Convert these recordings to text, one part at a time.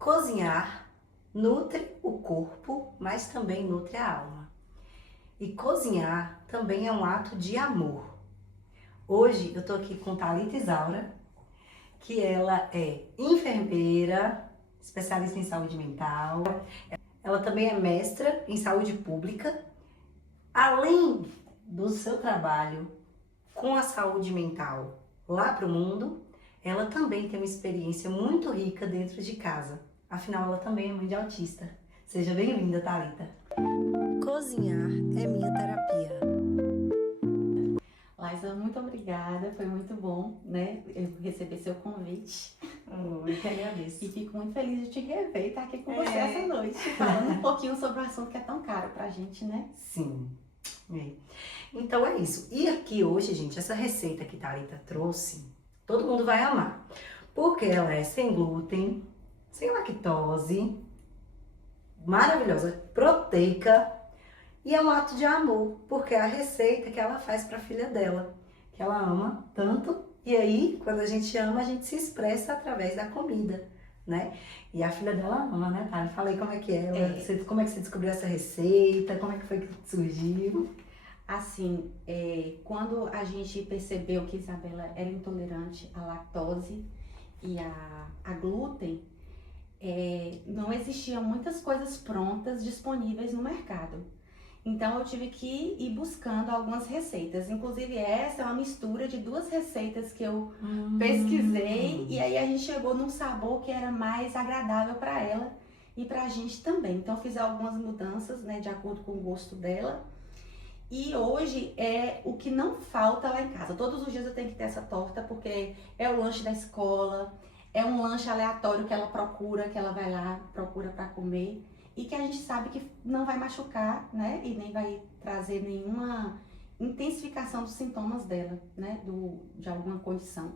Cozinhar nutre o corpo, mas também nutre a alma. E cozinhar também é um ato de amor. Hoje eu tô aqui com Thalita Isaura, que ela é enfermeira, especialista em saúde mental. Ela também é mestra em saúde pública. Além do seu trabalho com a saúde mental lá para o mundo, ela também tem uma experiência muito rica dentro de casa. Afinal, ela também é mãe de autista. Seja bem-vinda, Thalita. Cozinhar é minha terapia. Laísa, muito obrigada, foi muito bom, né, eu receber seu convite. Eu que agradeço. E fico muito feliz de te rever e estar aqui com você essa noite, falando um pouquinho sobre um assunto que é tão caro pra gente, né? Sim. Então é isso. E aqui hoje, gente, essa receita que Thalita trouxe, todo mundo vai amar. Porque ela é sem glúten, sem lactose, maravilhosa, proteica. E é um ato de amor, porque é a receita que ela faz para a filha dela, que ela ama tanto. E aí, quando a gente ama, a gente se expressa através da comida, né? E a filha dela ama, né, Thalita? Falei como é que é, como é que você descobriu essa receita, como é que foi que surgiu? Assim, quando a gente percebeu que Isabela era intolerante à lactose e a glúten, não existiam muitas coisas prontas disponíveis no mercado. Então eu tive que ir buscando algumas receitas. Inclusive essa é uma mistura de duas receitas que eu pesquisei e aí a gente chegou num sabor que era mais agradável para ela e pra gente também. Então eu fiz algumas mudanças, né, de acordo com o gosto dela. E hoje é o que não falta lá em casa. Todos os dias eu tenho que ter essa torta porque é o lanche da escola, é um lanche aleatório que ela procura, que ela vai lá, procura para comer. E que a gente sabe que não vai machucar, né? E nem vai trazer nenhuma intensificação dos sintomas dela, né? De alguma condição.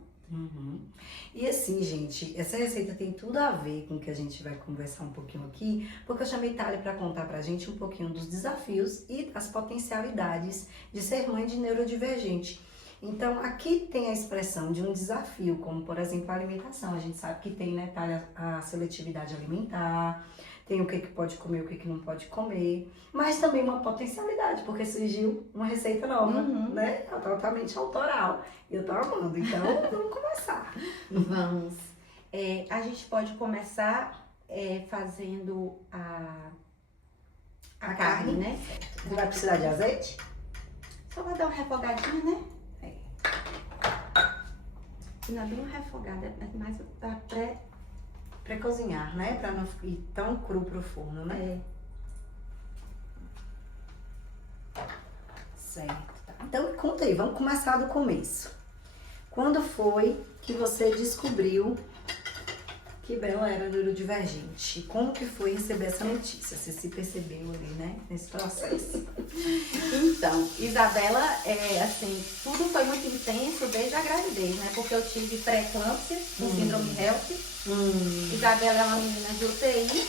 E assim, gente, essa receita tem tudo a ver com o que a gente vai conversar um pouquinho aqui, porque eu chamei Thalia para contar pra gente um pouquinho dos desafios e das potencialidades de ser mãe de neurodivergente. Então, aqui tem a expressão de um desafio, como por exemplo a alimentação. A gente sabe que tem, né, Thalia, a seletividade alimentar, tem o que pode comer, o que não pode comer, mas também uma potencialidade, porque surgiu uma receita nova, né? Totalmente autoral. E eu tô amando, então vamos começar. Vamos. A gente pode começar fazendo a carne, né? Você vai precisar de azeite? Só vai dar uma refogadinha, né? Não é bem uma refogada, é mais da pré-cozinhar, né? Pra não ir tão cru pro forno, né? Certo. Então, conta aí, vamos começar do começo. Quando foi que você descobriu que Bela era neurodivergente? Como que foi receber essa notícia? Você se percebeu ali, né? Nesse processo. Então, Isabela, assim, tudo foi muito intenso desde a gravidez, né? Porque eu tive pré-eclâmpsia, com síndrome HELP. Isabela é uma menina de UTI,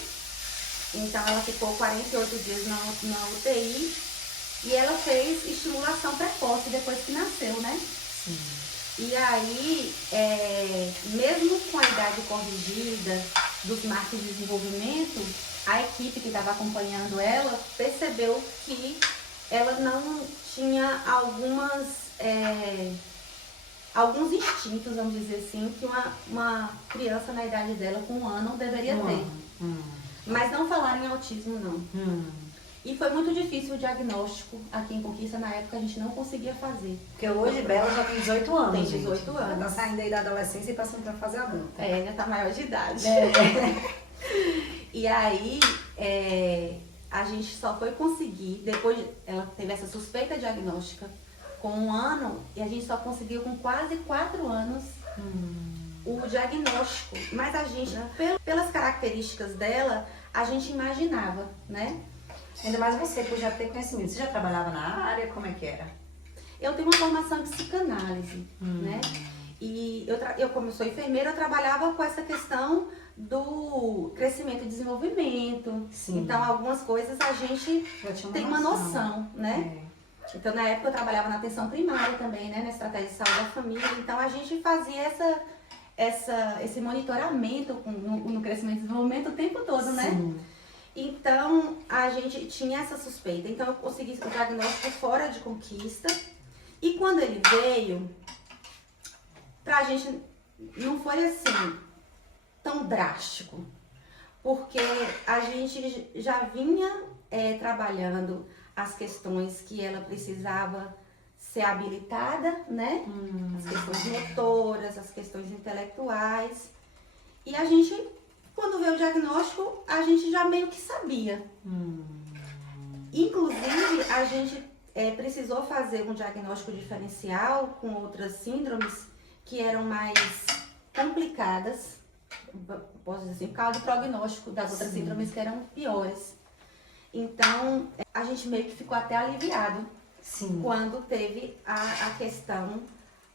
então ela ficou 48 dias na UTI e ela fez estimulação precoce depois que nasceu, né? Sim. E aí, mesmo com a idade corrigida dos marcos de desenvolvimento, a equipe que estava acompanhando ela percebeu que ela não tinha alguns instintos, vamos dizer assim, que uma criança na idade dela com 1 ano deveria ter. Mas não falaram em autismo, não. E foi muito difícil o diagnóstico aqui em Conquista, na época a gente não conseguia fazer. Porque hoje Bela já tem 18 anos, Tem 18 gente. anos. Ela tá saindo aí da adolescência e passando pra fase adulta. Já tá maior de idade. E aí, a gente só foi conseguir, depois ela teve essa suspeita diagnóstica com 1 ano, e a gente só conseguiu com quase 4 anos o diagnóstico. Mas a gente, pelas características dela, a gente imaginava, né? Ainda mais você, por já ter conhecimento. Você já trabalhava na área? Como é que era? Eu tenho uma formação em psicanálise, né? E como eu sou enfermeira, eu trabalhava com essa questão do crescimento e desenvolvimento. Sim. Então, algumas coisas a gente tem uma noção, né? Então, na época, eu trabalhava na atenção primária também, né? Na estratégia de saúde da família. Então, a gente fazia esse monitoramento no crescimento e desenvolvimento o tempo todo, né? Sim. Então, a gente tinha essa suspeita. Então, eu consegui o diagnóstico fora de Conquista. E quando ele veio, pra gente não foi assim tão drástico. Porque a gente já vinha trabalhando as questões que ela precisava ser habilitada, né? As questões motoras, as questões intelectuais. E a gente, quando veio o diagnóstico, a gente já meio que sabia. Inclusive, a gente precisou fazer um diagnóstico diferencial com outras síndromes que eram mais complicadas, posso dizer assim, por causa do prognóstico das outras síndromes que eram piores. Então, a gente meio que ficou até aliviado quando teve a questão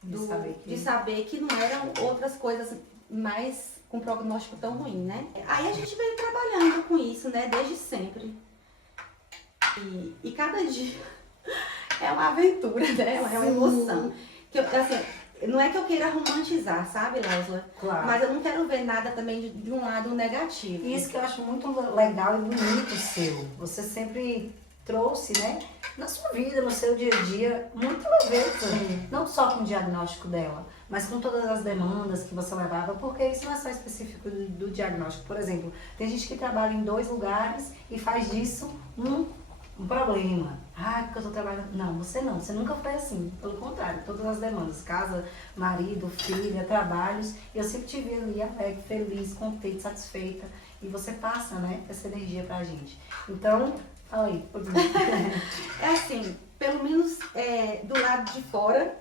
de saber que não eram outras coisas mais com prognóstico tão ruim, né? Aí a gente veio trabalhando com isso, né, desde sempre. E cada dia é uma aventura, né? É uma emoção. Que assim, não é que eu queira romantizar, sabe, Lausla? Claro. Mas eu não quero ver nada também de um lado negativo. E isso que eu acho muito legal e bonito seu. Você sempre trouxe, né, na sua vida, no seu dia a dia, muita leveza. Não só com o diagnóstico dela, mas com todas as demandas que você levava, porque isso não é só específico do diagnóstico. Por exemplo, tem gente que trabalha em 2 lugares e faz disso um problema. Ah, porque eu tô trabalhando. Não, você nunca foi assim. Pelo contrário, todas as demandas, casa, marido, filha, trabalhos, eu sempre te vi ali alegre, feliz, contente, satisfeita. E você passa, né, essa energia pra gente. Então, fala aí, por mim. É assim, pelo menos do lado de fora,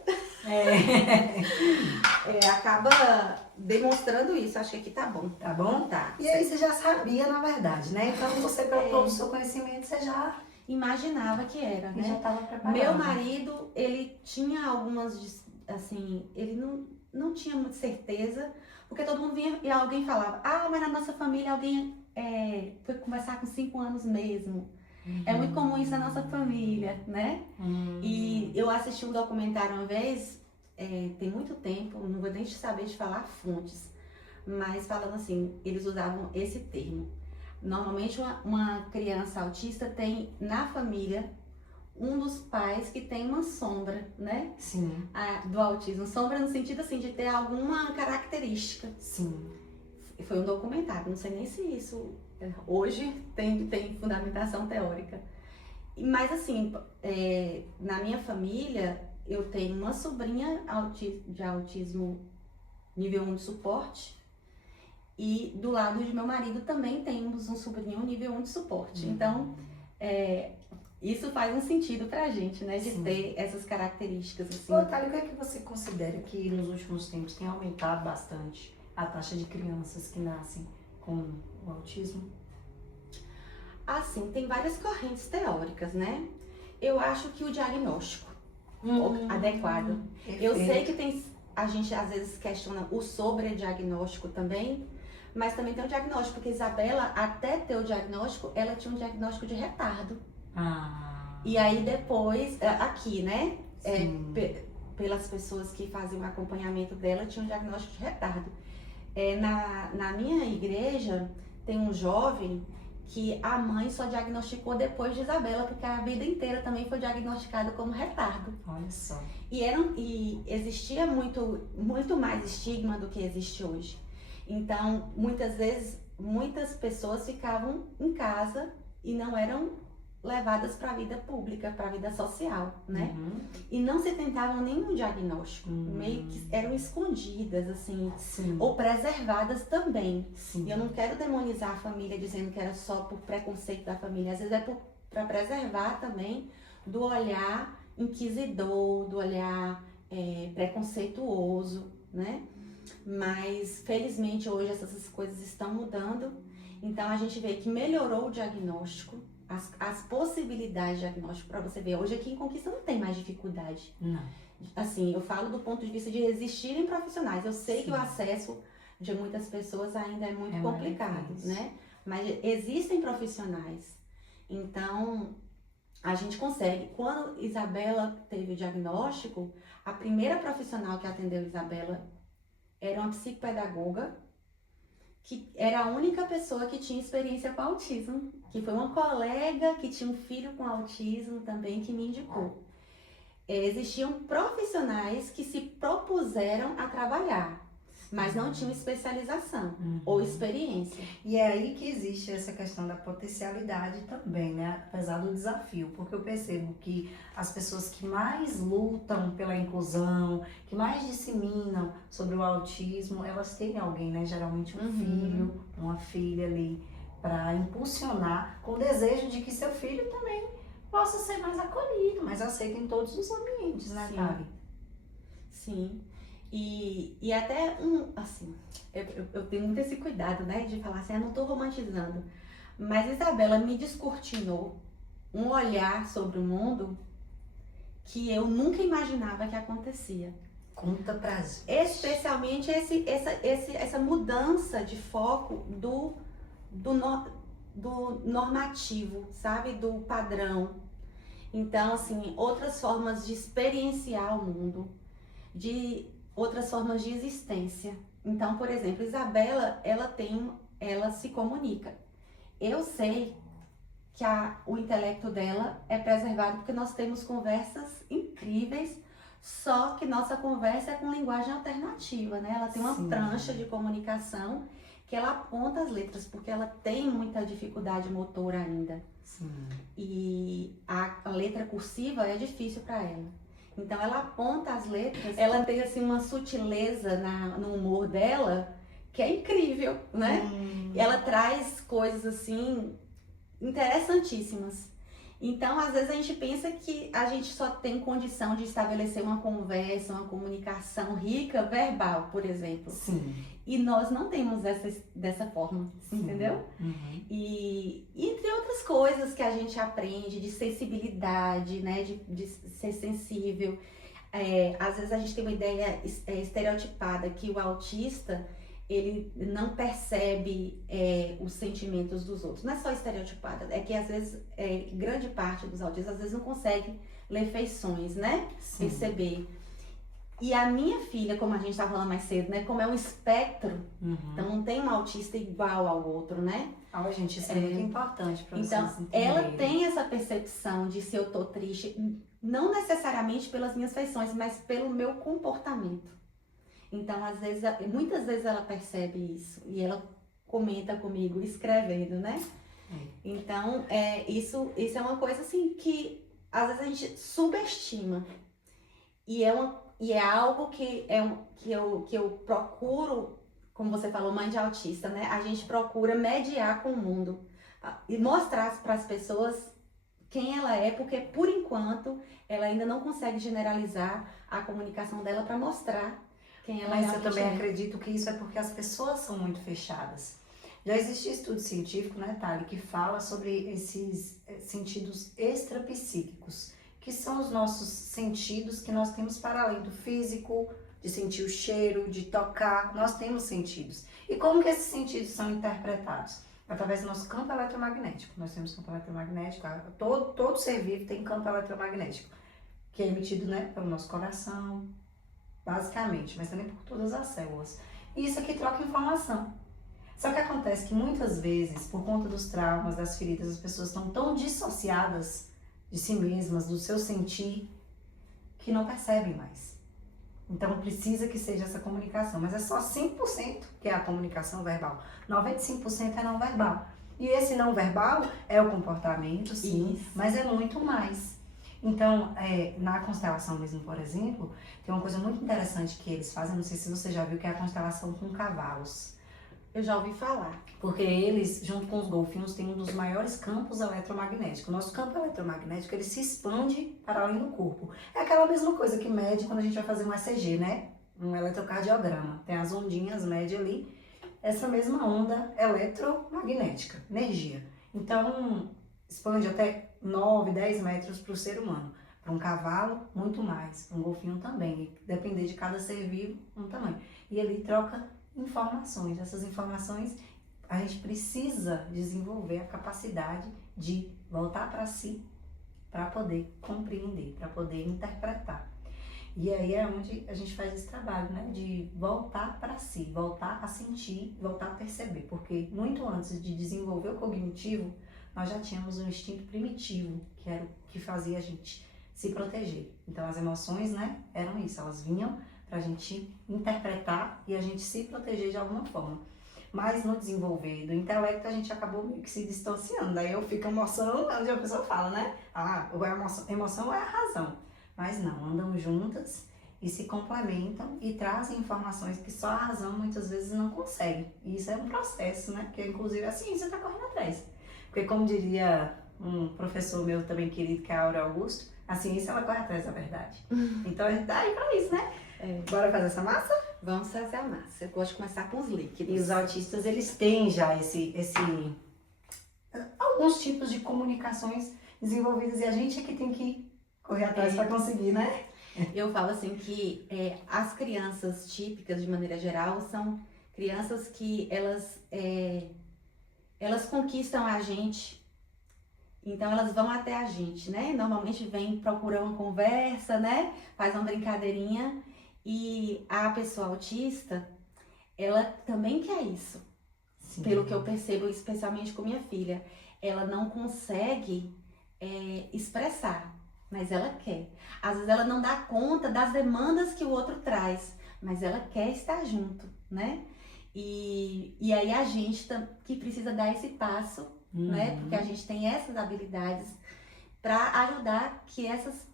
acaba demonstrando isso. Acho que aqui tá bom. Tá bom? Tá. E aí você já sabia, na verdade, né? Então você, pelo todo o seu conhecimento, você já Imaginava que era, né? já estava preparado. Meu marido, ele tinha algumas, assim, ele não tinha muita certeza, porque todo mundo vinha e alguém falava, mas na nossa família alguém foi conversar com 5 anos mesmo. É muito comum isso na nossa família, né? E eu assisti um documentário uma vez, tem muito tempo, não vou nem saber de falar fontes, mas falando assim, eles usavam esse termo. Normalmente uma criança autista tem na família um dos pais que tem uma sombra, né? Sim. Do autismo. Sombra no sentido assim de ter alguma característica. Sim. Foi um documentário, não sei nem se isso hoje tem fundamentação teórica. Mas assim, na minha família eu tenho uma sobrinha de autismo nível 1 de suporte. E do lado de meu marido também temos um sobrinho nível 1 de suporte. Então, isso faz um sentido pra gente, né? De ter essas características, assim. Ô, Thalia, o que é que você considera que nos últimos tempos tem aumentado bastante a taxa de crianças que nascem com o autismo? Assim, tem várias correntes teóricas, né? Eu acho que o diagnóstico adequado. Eu sei que a gente às vezes questiona o sobrediagnóstico também, mas também tem o diagnóstico, porque Isabela, até ter o diagnóstico, ela tinha um diagnóstico de retardo. E aí depois, aqui, né, pelas pessoas que faziam o acompanhamento dela, tinha um diagnóstico de retardo. Na minha igreja, tem um jovem que a mãe só diagnosticou depois de Isabela, porque a vida inteira também foi diagnosticada como retardo. Olha só. E existia muito mais estigma do que existe hoje. Então, muitas vezes, muitas pessoas ficavam em casa e não eram levadas para a vida pública, para a vida social, né? E não se tentavam nenhum diagnóstico, meio que eram escondidas, assim, ou preservadas também. E eu não quero demonizar a família dizendo que era só por preconceito da família, às vezes é para preservar também do olhar inquisidor, do olhar preconceituoso, né? Mas felizmente hoje essas coisas estão mudando, então a gente vê que melhorou o diagnóstico, as possibilidades de diagnóstico, para você ver. Hoje aqui em Conquista não tem mais dificuldade. Não. Assim, eu falo do ponto de vista de existirem profissionais. Eu sei que o acesso de muitas pessoas ainda é muito complicado, né? Mas existem profissionais. Então, a gente consegue. Quando Isabela teve o diagnóstico, a primeira profissional que atendeu Isabela era uma psicopedagoga, que era a única pessoa que tinha experiência com autismo, que foi uma colega que tinha um filho com autismo também que me indicou. Existiam profissionais que se propuseram a trabalhar, mas não tinham especialização ou experiência. E é aí que existe essa questão da potencialidade também, né? Apesar do desafio, porque eu percebo que as pessoas que mais lutam pela inclusão, que mais disseminam sobre o autismo, elas têm alguém, né? Geralmente um filho, uma filha ali, para impulsionar com o desejo de que seu filho também possa ser mais acolhido, mais aceito em todos os ambientes, né, Thaly? Sim. E até assim, eu tenho muito esse cuidado, né, de falar assim, não tô romantizando. Mas Isabela me descortinou um olhar sobre o mundo que eu nunca imaginava que acontecia. Conta pra gente. Especialmente essa mudança de foco do normativo, sabe? Do padrão. Então, assim, outras formas de experienciar o mundo, de outras formas de existência. Então, por exemplo, Isabela, ela se comunica. Eu sei que o intelecto dela é preservado porque nós temos conversas incríveis, só que nossa conversa é com linguagem alternativa, né? Ela tem uma prancha de comunicação que ela aponta as letras, porque ela tem muita dificuldade motora ainda. Sim. E a letra cursiva é difícil para ela. Então ela aponta as letras, ela tem assim uma sutileza no humor dela que é incrível, né? Ela traz coisas assim interessantíssimas. Então, às vezes a gente pensa que a gente só tem condição de estabelecer uma conversa, uma comunicação rica, verbal, por exemplo. Sim. E nós não temos dessa forma, entendeu? E entre outras coisas que a gente aprende de sensibilidade, né, de ser sensível. Às vezes a gente tem uma ideia estereotipada que o autista, ele não percebe os sentimentos dos outros. Não é só estereotipada, é que às vezes grande parte dos autistas às vezes não consegue ler feições, né? Sim. Perceber. E a minha filha, como a gente estava falando mais cedo, né? Como é um espectro, então não tem um autista igual ao outro, né? Gente, isso é muito importante para vocês entenderem. Ela tem essa percepção de se eu tô triste, não necessariamente pelas minhas feições, mas pelo meu comportamento. Então, muitas vezes ela percebe isso e ela comenta comigo, escrevendo, né? Então, isso é uma coisa assim que às vezes a gente subestima. E é algo que eu procuro, como você falou, mãe de autista, né? A gente procura mediar com o mundo e mostrar para as pessoas quem ela é, porque por enquanto ela ainda não consegue generalizar a comunicação dela para mostrar quem ela é. Mas eu também acredito que isso é porque as pessoas são muito fechadas. Já existe estudo científico, né, Thaly, que fala sobre esses sentidos extrapsíquicos, que são os nossos sentidos que nós temos para além do físico, de sentir o cheiro, de tocar, nós temos sentidos. E como que esses sentidos são interpretados? Através do nosso campo eletromagnético. Nós temos campo eletromagnético, todo ser vivo tem campo eletromagnético, que é emitido, né, pelo nosso coração, basicamente, mas também por todas as células. E isso aqui troca informação. Só que acontece que muitas vezes, por conta dos traumas, das feridas, as pessoas estão tão dissociadas de si mesmas, do seu sentir, que não percebem mais. Então precisa que seja essa comunicação, mas é só 5% que é a comunicação verbal, 95% é não verbal. E esse não verbal é o comportamento, sim, isso, mas é muito mais. Então, na constelação mesmo, por exemplo, tem uma coisa muito interessante que eles fazem, não sei se você já viu, que é a constelação com cavalos. Eu já ouvi falar. Porque eles, junto com os golfinhos, têm um dos maiores campos eletromagnéticos. O nosso campo eletromagnético, ele se expande para além do corpo. É aquela mesma coisa que mede quando a gente vai fazer um ECG, né? Um eletrocardiograma. Tem as ondinhas, mede ali essa mesma onda eletromagnética, energia. Então, expande até 9, 10 metros para o ser humano. Para um cavalo, muito mais. Para um golfinho também. Depender de cada ser vivo, um tamanho. E ele troca informações. Essas informações, a gente precisa desenvolver a capacidade de voltar para si, para poder compreender, para poder interpretar. E aí é onde a gente faz esse trabalho, né? De voltar para si, voltar a sentir, voltar a perceber. Porque muito antes de desenvolver o cognitivo, nós já tínhamos um instinto primitivo, que era o que fazia a gente se proteger. Então as emoções, né, eram isso, elas vinham pra gente interpretar e a gente se proteger de alguma forma. Mas no desenvolver do intelecto a gente acabou meio que se distanciando. Daí eu fico emoção, onde a pessoa fala, né? Ah, ou é emoção ou é a razão. Mas não, andam juntas e se complementam e trazem informações que só a razão muitas vezes não consegue. E isso é um processo, né? Que inclusive a ciência está correndo atrás. Porque como diria um professor meu também querido, que é Aura Augusto, a ciência ela corre atrás da verdade. Então a gente tá aí pra isso, né? Bora fazer essa massa? Vamos fazer a massa. Eu gosto de começar com os líquidos. E os autistas, eles têm já alguns tipos de comunicações desenvolvidas e a gente é que tem que correr atrás para conseguir, né? Eu falo assim que as crianças típicas, de maneira geral, são crianças que elas conquistam a gente, então elas vão até a gente, né? Normalmente vem procurar uma conversa, né? Faz uma brincadeirinha e a pessoa autista, ela também quer isso. Sim. Pelo que eu percebo, especialmente com minha filha, ela não consegue expressar, mas ela quer. Às vezes ela não dá conta das demandas que o outro traz, mas ela quer estar junto, né? E aí a gente que precisa dar esse passo, né? Porque a gente tem essas habilidades para ajudar que essas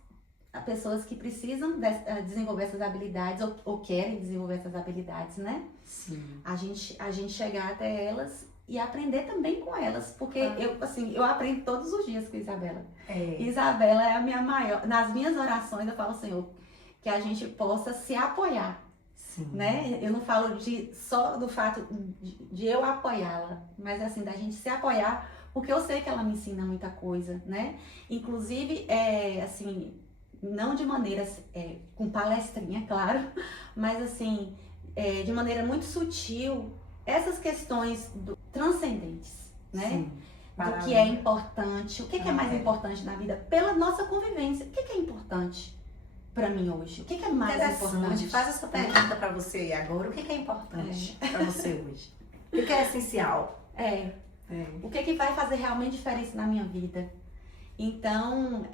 pessoas que precisam desenvolver essas habilidades ou querem desenvolver essas habilidades, né? Sim. A gente chegar até elas e aprender também com elas, porque eu aprendo todos os dias com Isabela. Isabela é a minha maior, nas minhas orações eu falo, Senhor, que a gente possa se apoiar. Sim. Né? Eu não falo só do fato de eu apoiá-la, mas assim, da gente se apoiar, porque eu sei que ela me ensina muita coisa, né? Inclusive, assim, não de maneira com palestrinha, claro, mas assim, de maneira muito sutil, essas questões transcendentes, né? Sim. Do que é importante, o que é mais importante na vida, pela nossa convivência. O que é importante para mim hoje? O que é mais importante? Faz essa pergunta para você agora. O que é importante para você hoje? O que é essencial? O que vai fazer realmente diferença na minha vida? Então,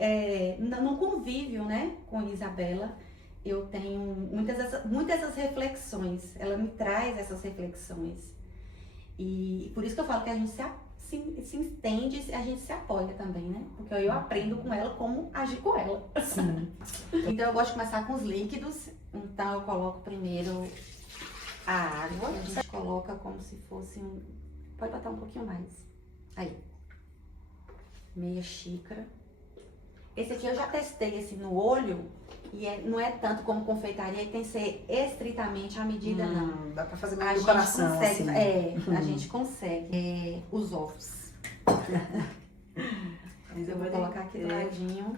no convívio, né, com Isabela, eu tenho muitas dessas reflexões. Ela me traz essas reflexões. E por isso que eu falo que a gente se entende, a gente se apoia também, né? Porque eu aprendo com ela como agir com ela. Sim. Então eu gosto de começar com os líquidos. Então eu coloco primeiro a água. A gente coloca como se fosse pode botar um pouquinho mais. Aí. Meia xícara. Esse aqui eu já testei assim no olho. E não é tanto como confeitaria, e tem que ser estritamente a medida, não. Dá pra fazer mais do coração, consegue, assim. A gente consegue. Os ovos. Mas eu vou colocar aqui do ladinho.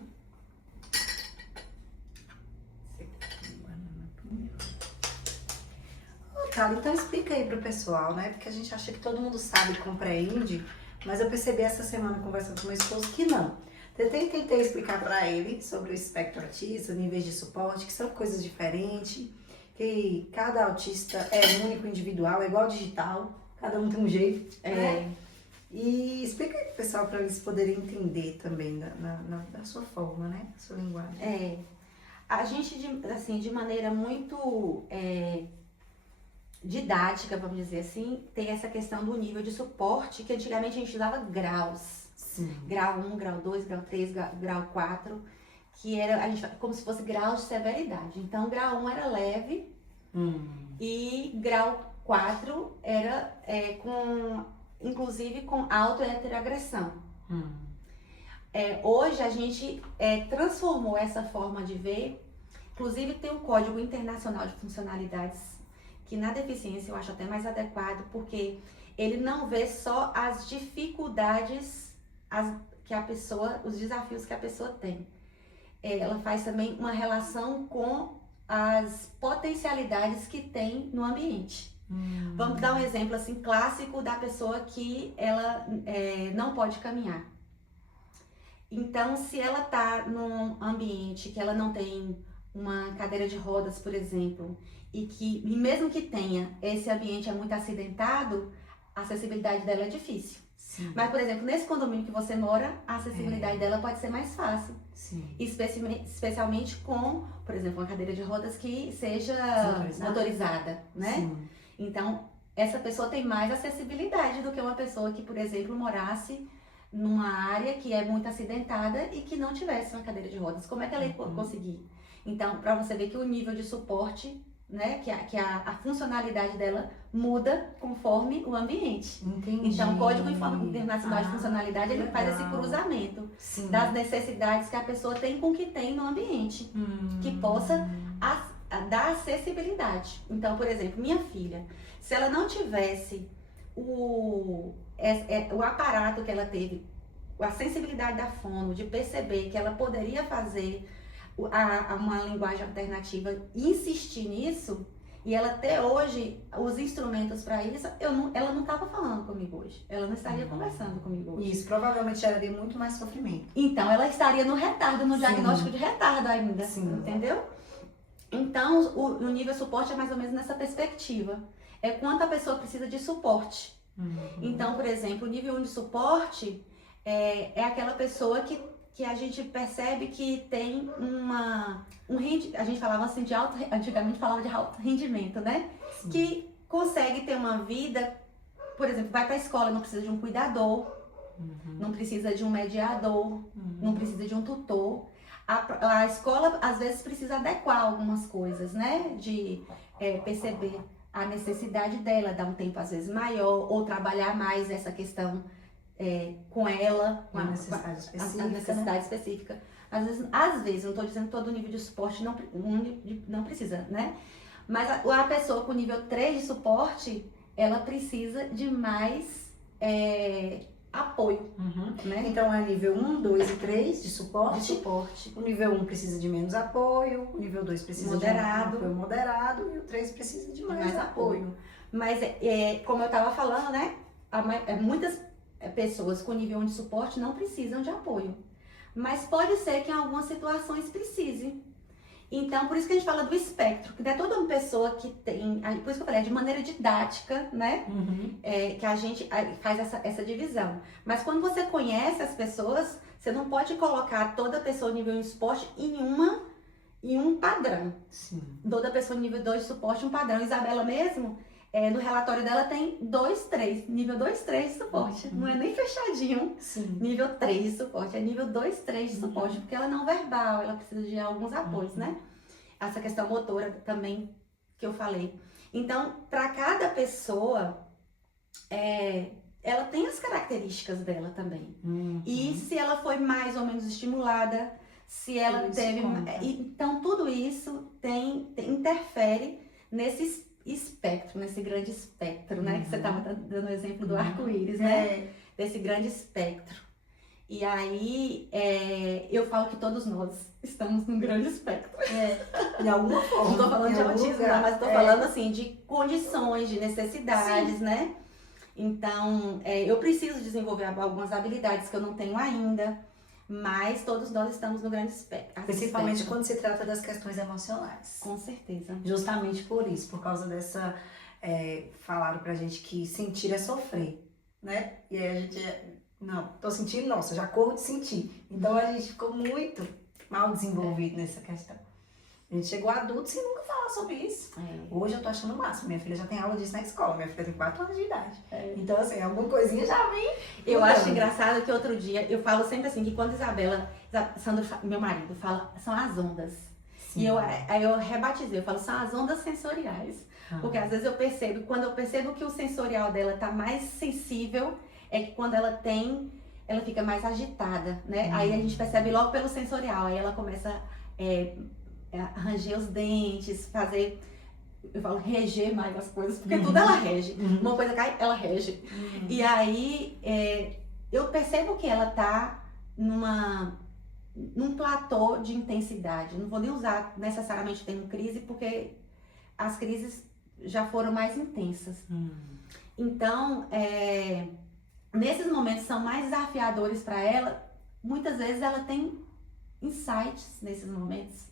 Carla, então explica aí pro pessoal, né? Porque a gente acha que todo mundo sabe e compreende, mas eu percebi essa semana conversando com meu esposo que não. Tentei explicar para ele sobre o espectro autista, níveis de suporte, que são coisas diferentes, que cada autista é único, individual, é igual digital, cada um tem um jeito, né? E explica aí pro pessoal para eles poderem entender também da sua forma, né? Da sua linguagem. A gente, assim, de maneira muito didática, vamos dizer assim, tem essa questão do nível de suporte, que antigamente a gente dava graus. Sim. Grau 1, grau 2, grau 3, grau 4, que era como se fosse graus de severidade. Então, grau 1 era leve e grau 4 era inclusive com autoheteroagressão. Hoje a gente transformou essa forma de ver, inclusive tem um Código Internacional de Funcionalidades, que na deficiência eu acho até mais adequado, porque ele não vê só as dificuldades os desafios que a pessoa tem. Ela faz também uma relação com as potencialidades que tem no ambiente. Vamos dar um exemplo assim clássico da pessoa que ela não pode caminhar. Então, se ela está num ambiente que ela não tem uma cadeira de rodas, por exemplo, e mesmo que tenha, esse ambiente é muito acidentado, a acessibilidade dela é difícil. Sim. Mas, por exemplo, nesse condomínio que você mora, a acessibilidade dela pode ser mais fácil. Sim. Especialmente com, por exemplo, uma cadeira de rodas que seja motorizada, né? Sim. Então, essa pessoa tem mais acessibilidade do que uma pessoa que, por exemplo, morasse numa área que é muito acidentada e que não tivesse uma cadeira de rodas. Como é que ela ia conseguir? Então, para você ver que o nível de suporte, né, que a funcionalidade dela muda conforme o ambiente. Entendi. Então, o Código Internacional de Funcionalidade, ele faz esse legal. cruzamento Sim. das necessidades que a pessoa tem com o que tem no ambiente, que possa dar acessibilidade. Então, por exemplo, minha filha, se ela não tivesse o aparato que ela teve, a sensibilidade da fono, de perceber que ela poderia fazer uma linguagem alternativa e insistir nisso, e ela até hoje, os instrumentos para isso, ela não estava falando comigo hoje. Ela não estaria conversando comigo hoje. Isso provavelmente geraria muito mais sofrimento. Então, ela estaria no retardo, no diagnóstico de retardo ainda. Sim. Entendeu? Então, o nível suporte é mais ou menos nessa perspectiva. É quanto a pessoa precisa de suporte. Então, por exemplo, o nível 1 de suporte é aquela pessoa que a gente percebe que tem a gente falava assim antigamente falava de alto rendimento, né? Sim. Que consegue ter uma vida, por exemplo, vai para a escola, não precisa de um cuidador, não precisa de um mediador, não precisa de um tutor. A escola, às vezes, precisa adequar algumas coisas, né? De perceber a necessidade dela, dar um tempo, às vezes, maior, ou trabalhar mais essa questão com ela, com a necessidade específica. Às vezes, não estou dizendo que todo nível de suporte não precisa, né? Mas a pessoa com nível 3 de suporte, ela precisa de mais apoio, né? Então é nível 1, 2 e 3 de suporte. De suporte. O nível 1 precisa de menos apoio, o nível 2 precisa de um apoio moderado e o 3 precisa de mais apoio. Mas, como eu estava falando, né? Muitas pessoas com nível 1 de suporte não precisam de apoio. Mas pode ser que em algumas situações precise. Então, por isso que a gente fala do espectro, que não é toda uma pessoa que tem, por isso que eu falei, é de maneira didática, né? Que a gente faz essa divisão. Mas quando você conhece as pessoas, você não pode colocar toda pessoa nível 1 de suporte em um padrão. Sim. Toda pessoa nível 2 de suporte, um padrão. Isabela mesmo, no relatório dela tem 2, 3, nível 2, 3 de suporte. Não é nem fechadinho. Sim. Nível 3 de suporte, é nível 2, 3 de suporte, porque ela é não verbal, ela precisa de alguns apoios, né? Essa questão motora também que eu falei. Então, para cada pessoa, ela tem as características dela também. E se ela foi mais ou menos estimulada, se ela teve... Então, tudo isso interfere nesse espectro, nesse grande espectro, né? Que você estava dando o exemplo do arco-íris, né? Desse grande espectro. E aí, eu falo que todos nós estamos num grande espectro. De alguma forma. Não estou falando de autismo, não, mas estou falando assim de condições, de necessidades, né? Então, eu preciso desenvolver algumas habilidades que eu não tenho ainda, mas todos nós estamos no grande espectro. Principalmente quando se trata das questões emocionais. Com certeza. Justamente por isso, por causa dessa... falaram pra gente que sentir é sofrer, né? E aí a gente... Não, tô sentindo, nossa, já corro de sentir. Então a gente ficou muito mal desenvolvido nessa questão. A gente chegou adulto sem nunca falar sobre isso. Hoje eu tô achando o máximo. Minha filha já tem aula disso na escola. Minha filha tem 4 anos de idade. Então, assim, alguma coisinha já vem. Eu acho engraçado que outro dia, eu falo sempre assim, que quando Sandro, meu marido, fala, são as ondas. Sim. E aí eu rebatizei, eu falo, são as ondas sensoriais. Porque às vezes quando eu percebo que o sensorial dela tá mais sensível, é que quando ela fica mais agitada, né? Aí a gente percebe logo pelo sensorial, aí ela começa a ranger os dentes, eu falo, reger mais as coisas, porque tudo ela rege. Uma coisa cai, ela rege. E aí, eu percebo que ela tá num platô de intensidade. Não vou nem usar necessariamente o termo crise, porque as crises já foram mais intensas. Então, nesses momentos são mais desafiadores para ela. Muitas vezes ela tem insights nesses momentos.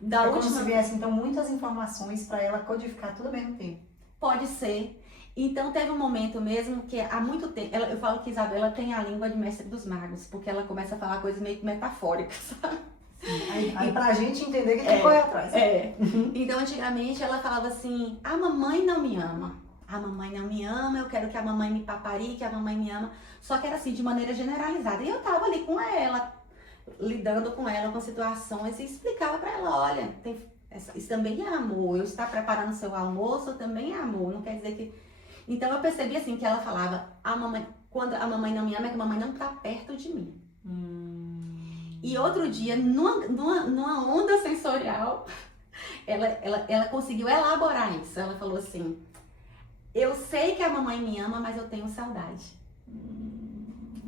Da É como última se viessem, então, muitas informações para ela codificar tudo ao mesmo tempo. Pode ser. Então teve um momento mesmo que há muito tempo, eu falo que Isabela tem a língua de mestre dos magos, porque ela começa a falar coisas meio que metafóricas, sabe? Aí pra gente entender que tem que correr atrás. Então antigamente ela falava assim, a mamãe não me ama. A mamãe não me ama, eu quero que a mamãe me paparique, que a mamãe me ama. Só que era assim, de maneira generalizada. E eu tava ali com ela, lidando com ela, com situações, e explicava pra ela, olha, isso também é amor. Eu estar preparando seu almoço também é amor. Não quer dizer que... Então eu percebi assim, que ela falava, quando a mamãe não me ama, é que a mamãe não tá perto de mim. E outro dia, numa onda sensorial, ela conseguiu elaborar isso. Ela falou assim, eu sei que a mamãe me ama, mas eu tenho saudade.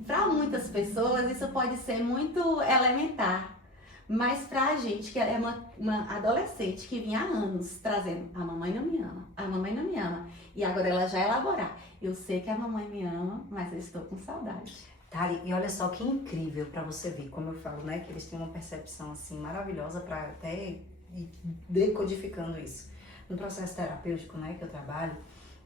Para muitas pessoas isso pode ser muito elementar, mas pra gente que é uma adolescente que vinha há anos trazendo, a mamãe não me ama, a mamãe não me ama, e agora ela já elaborar, eu sei que a mamãe me ama, mas eu estou com saudade. Tá, e olha só que incrível pra você ver, como eu falo, né, que eles têm uma percepção assim maravilhosa pra até ir decodificando isso. No processo terapêutico, né, que eu trabalho,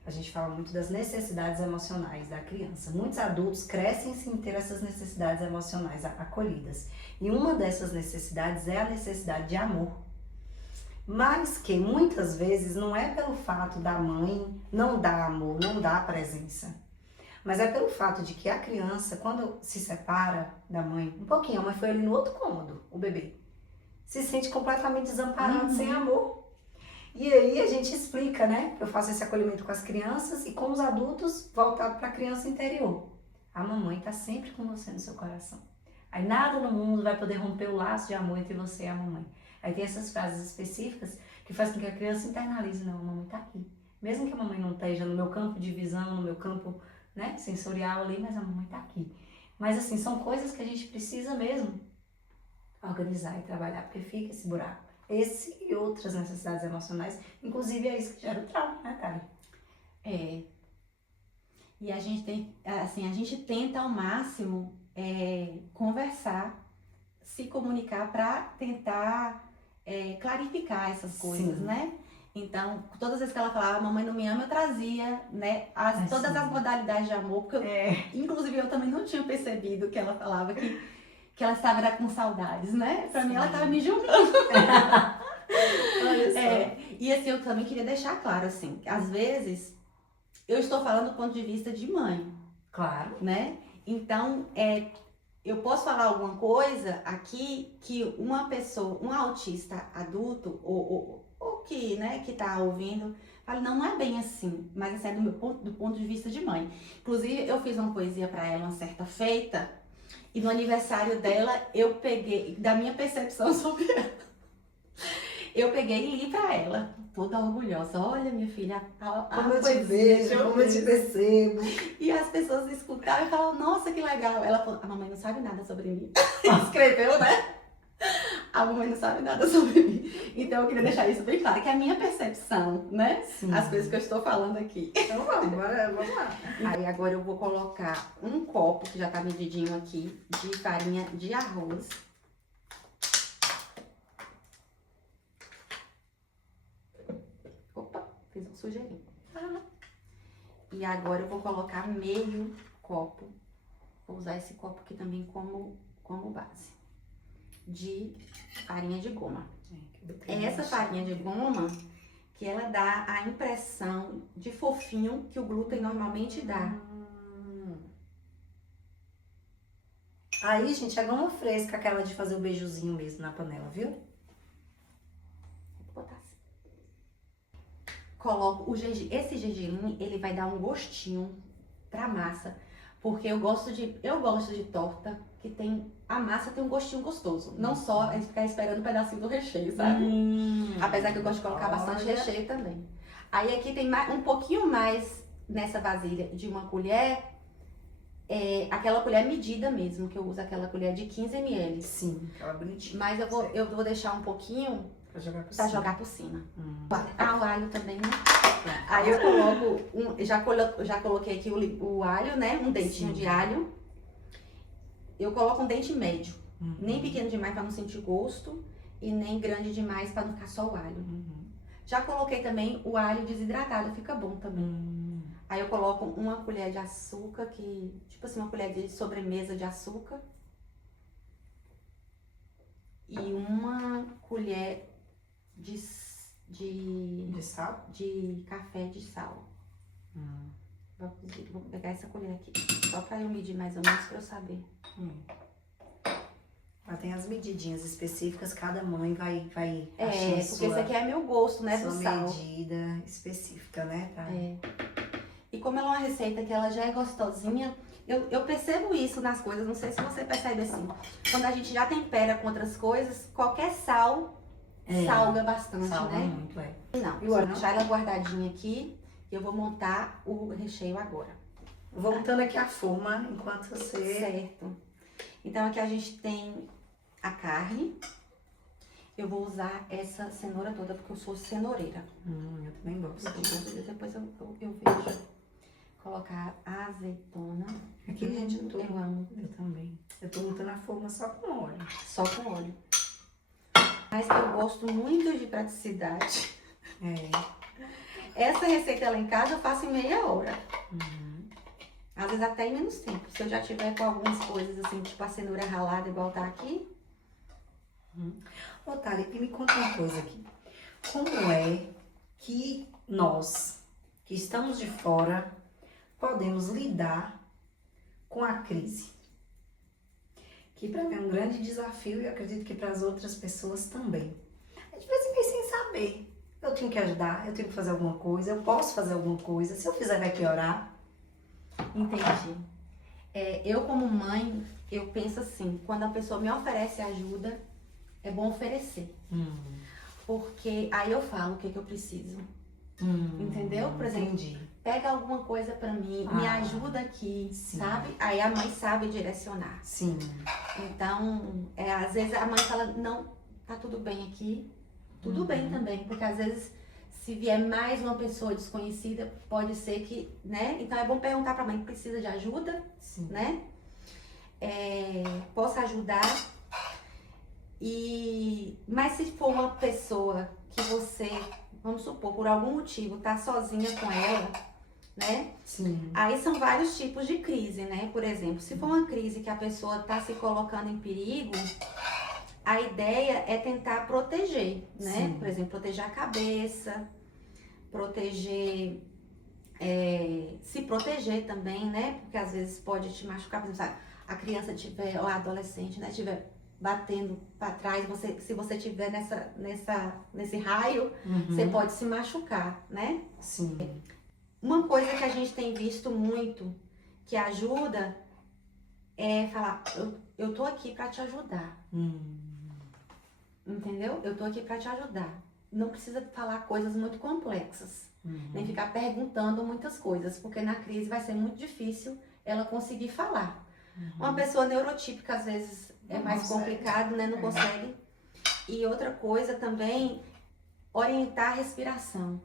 a gente fala muito das necessidades emocionais da criança. Muitos adultos crescem sem ter essas necessidades emocionais acolhidas. E uma dessas necessidades é a necessidade de amor. Mas que muitas vezes não é pelo fato da mãe não dar amor, não dar presença. Mas é pelo fato de que a criança, quando se separa da mãe, um pouquinho, a mãe foi ali no outro cômodo, o bebê, se sente completamente desamparado, sem amor. E aí a gente explica, né? Eu faço esse acolhimento com as crianças e com os adultos voltado para a criança interior. A mamãe está sempre com você no seu coração. Aí nada no mundo vai poder romper o laço de amor entre você e a mamãe. Aí tem essas frases específicas que fazem com que a criança internalize, não, a mamãe está aqui. Mesmo que a mamãe não esteja no meu campo de visão, no meu campo, né, sensorial ali, mas a mamãe está aqui. Mas assim, são coisas que a gente precisa mesmo organizar e trabalhar, porque fica esse buraco. Esse e outras necessidades emocionais, inclusive é isso que gera o trauma, né, Thalia? É. E a gente tem, assim, a gente tenta ao máximo conversar, se comunicar para tentar clarificar essas coisas, né? Então, todas as vezes que ela falava, mamãe não me ama, eu trazia, né, todas as modalidades de amor, porque inclusive eu também não tinha percebido que ela falava que ela estava com saudades, né? Pra mim ela estava me julgando. Olha só. E assim, eu também queria deixar claro, assim, que às vezes eu estou falando do ponto de vista de mãe. Claro. Né? Então, eu posso falar alguma coisa aqui que uma pessoa, um autista adulto, ou que, né, que tá ouvindo, fala, não é bem assim, mas assim, é do ponto de vista de mãe. Inclusive, eu fiz uma poesia para ela uma certa feita, e no aniversário dela, eu peguei, da minha percepção sobre ela, eu peguei e li pra ela, toda orgulhosa. Olha, minha filha, como eu te vejo, como eu te percebo. E as pessoas escutaram e falaram, nossa, que legal. Ela falou, a mamãe não sabe nada sobre mim. Escreveu, né? A mamãe não sabe nada sobre mim. Então eu queria deixar isso bem claro, que é a minha percepção, né? Sim. As coisas que eu estou falando aqui. Então vamos lá. Aí agora eu vou colocar um copo, que já tá medidinho aqui, de farinha de arroz. Opa, fiz um sujeirinho. E agora eu vou colocar meio copo. Vou usar esse copo aqui também como base. De farinha de goma. É essa farinha de goma que ela dá a impressão de fofinho que o glúten normalmente dá. Aí, gente, é goma fresca, aquela de fazer o beijuzinho mesmo na panela, viu? Vou botar assim. Coloco esse gergelim, ele vai dar um gostinho pra massa, porque eu gosto de torta que tem a massa tem um gostinho gostoso, não só a gente ficar esperando um pedacinho do recheio, sabe? Apesar que eu gosto de colocar bastante recheio também. Aí aqui tem um pouquinho mais nessa vasilha de uma colher, aquela colher medida mesmo, que eu uso aquela colher de 15 ml. Sim, aquela bonitinha. Mas eu vou deixar um pouquinho pra jogar por cima. O alho também, né? Aí eu coloco, já coloquei aqui o alho, né? Um dentinho de alho. Eu coloco um dente médio, nem pequeno demais pra não sentir gosto. e nem grande demais para não ficar só o alho. Uhum. Já coloquei também o alho desidratado, fica bom também. Aí eu coloco uma colher de açúcar, tipo assim, uma colher de sobremesa de açúcar. E uma colher de sal? de café de sal. Vou pegar essa colher aqui, só pra eu medir mais ou menos pra eu saber. Ela tem as medidinhas específicas, cada mãe vai É, achando porque esse aqui é meu gosto, né, do sua sal. medida específica, né? Tá? É. E como ela é uma receita que ela já é gostosinha, eu percebo isso nas coisas, não sei se você percebe assim. Quando a gente já tempera com outras coisas, qualquer sal salga bastante, Salga né? muito, é. Não, E eu vou não? deixar ela guardadinha aqui e eu vou montar o recheio agora. Vou montando aqui a forma enquanto você... Certo. Então aqui a gente tem a carne. Eu vou usar essa cenoura toda porque eu sou cenoureira. Eu também gosto. Depois eu vejo. Colocar a azeitona. Aqui, gente, eu amo. Eu também. Eu tô montando a forma só com óleo. Só com óleo. Mas eu gosto muito de praticidade. Essa receita lá em casa eu faço em meia hora. Às vezes até em menos tempo. Se eu já tiver com algumas coisas assim, tipo a cenoura ralada igual tá aqui. Ô, Thali, e me conta uma coisa aqui. Como é que nós, que estamos de fora, podemos lidar com a crise? Que para mim é um grande desafio e eu acredito que para as outras pessoas também. A gente vai se ver sem saber. Eu tenho que ajudar, eu tenho que fazer alguma coisa, eu posso fazer alguma coisa. Se eu fizer, vai piorar. Entendi. Eu como mãe, eu penso assim, quando a pessoa me oferece ajuda, é bom oferecer. Porque aí eu falo o que eu preciso. Entendeu? Por exemplo, Entendi. pega alguma coisa pra mim, me ajuda aqui, Sim. sabe? Aí a mãe sabe direcionar. Sim. Então, às vezes a mãe fala, não, tá tudo bem aqui. Tudo bem também, porque às vezes se vier mais uma pessoa desconhecida, pode ser que, né? Então é bom perguntar pra mãe, precisa de ajuda, Sim. né? Posso ajudar? Mas se for uma pessoa que você, vamos supor, por algum motivo, tá sozinha com ela, né? Sim. Aí são vários tipos de crise, né? Por exemplo, se for uma crise que a pessoa tá se colocando em perigo, a ideia é tentar proteger, né? Sim. Por exemplo, proteger a cabeça, proteger, se proteger também, né? Porque às vezes pode te machucar, por exemplo, a criança tiver, ou a adolescente, né, tiver batendo para trás, se você tiver nesse raio, você pode se machucar, né? Sim. Uma coisa que a gente tem visto muito, que ajuda, é falar, eu tô aqui para te ajudar. Entendeu? Eu tô aqui para te ajudar. Não precisa falar coisas muito complexas, nem ficar perguntando muitas coisas, porque na crise vai ser muito difícil ela conseguir falar. Uma pessoa neurotípica, às vezes, é mais complicado, né? Não consegue. E outra coisa também, orientar a respiração.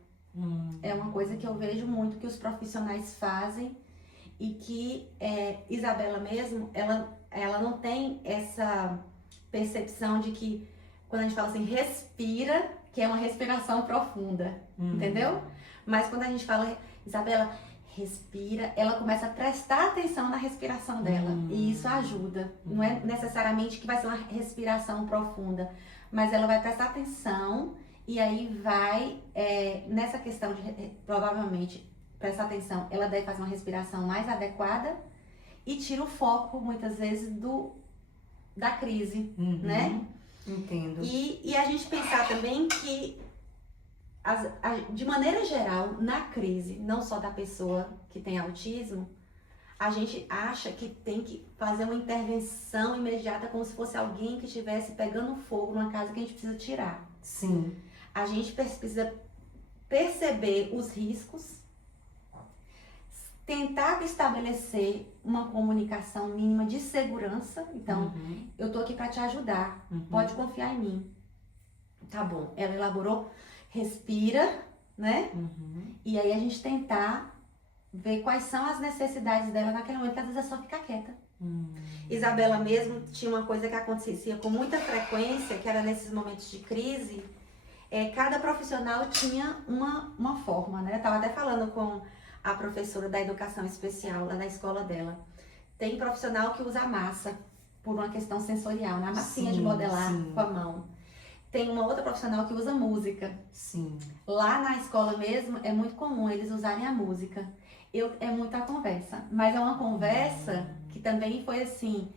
É uma coisa que eu vejo muito que os profissionais fazem e que Isabela mesmo, ela não tem essa percepção de que quando a gente fala assim, respira, que é uma respiração profunda, entendeu? Mas quando a gente fala, Isabela, respira, ela começa a prestar atenção na respiração dela. E isso ajuda. Não é necessariamente que vai ser uma respiração profunda, mas ela vai prestar atenção e aí vai, nessa questão de, provavelmente, prestar atenção, ela deve fazer uma respiração mais adequada e tira o foco, muitas vezes, da crise, né? Entendo. E a gente pensar também que, de maneira geral, na crise, não só da pessoa que tem autismo, a gente acha que tem que fazer uma intervenção imediata como se fosse alguém que estivesse pegando fogo numa casa que a gente precisa tirar. Sim. A gente precisa perceber os riscos, tentar estabelecer uma comunicação mínima de segurança. Então, eu tô aqui para te ajudar, pode confiar em mim. Tá bom, ela elaborou, respira, né? E aí a gente tentar ver quais são as necessidades dela naquele momento, que às vezes é só ficar quieta. Isabela mesmo tinha uma coisa que acontecia com muita frequência, que era nesses momentos de crise, cada profissional tinha uma forma, né? Eu tava até falando com a professora da educação especial lá na escola dela. Tem profissional que usa massa por uma questão sensorial, na massinha de modelar com a mão. Tem uma outra profissional que usa música. Sim. Lá na escola mesmo é muito comum eles usarem a música. É muita conversa, mas é uma conversa que também foi assim,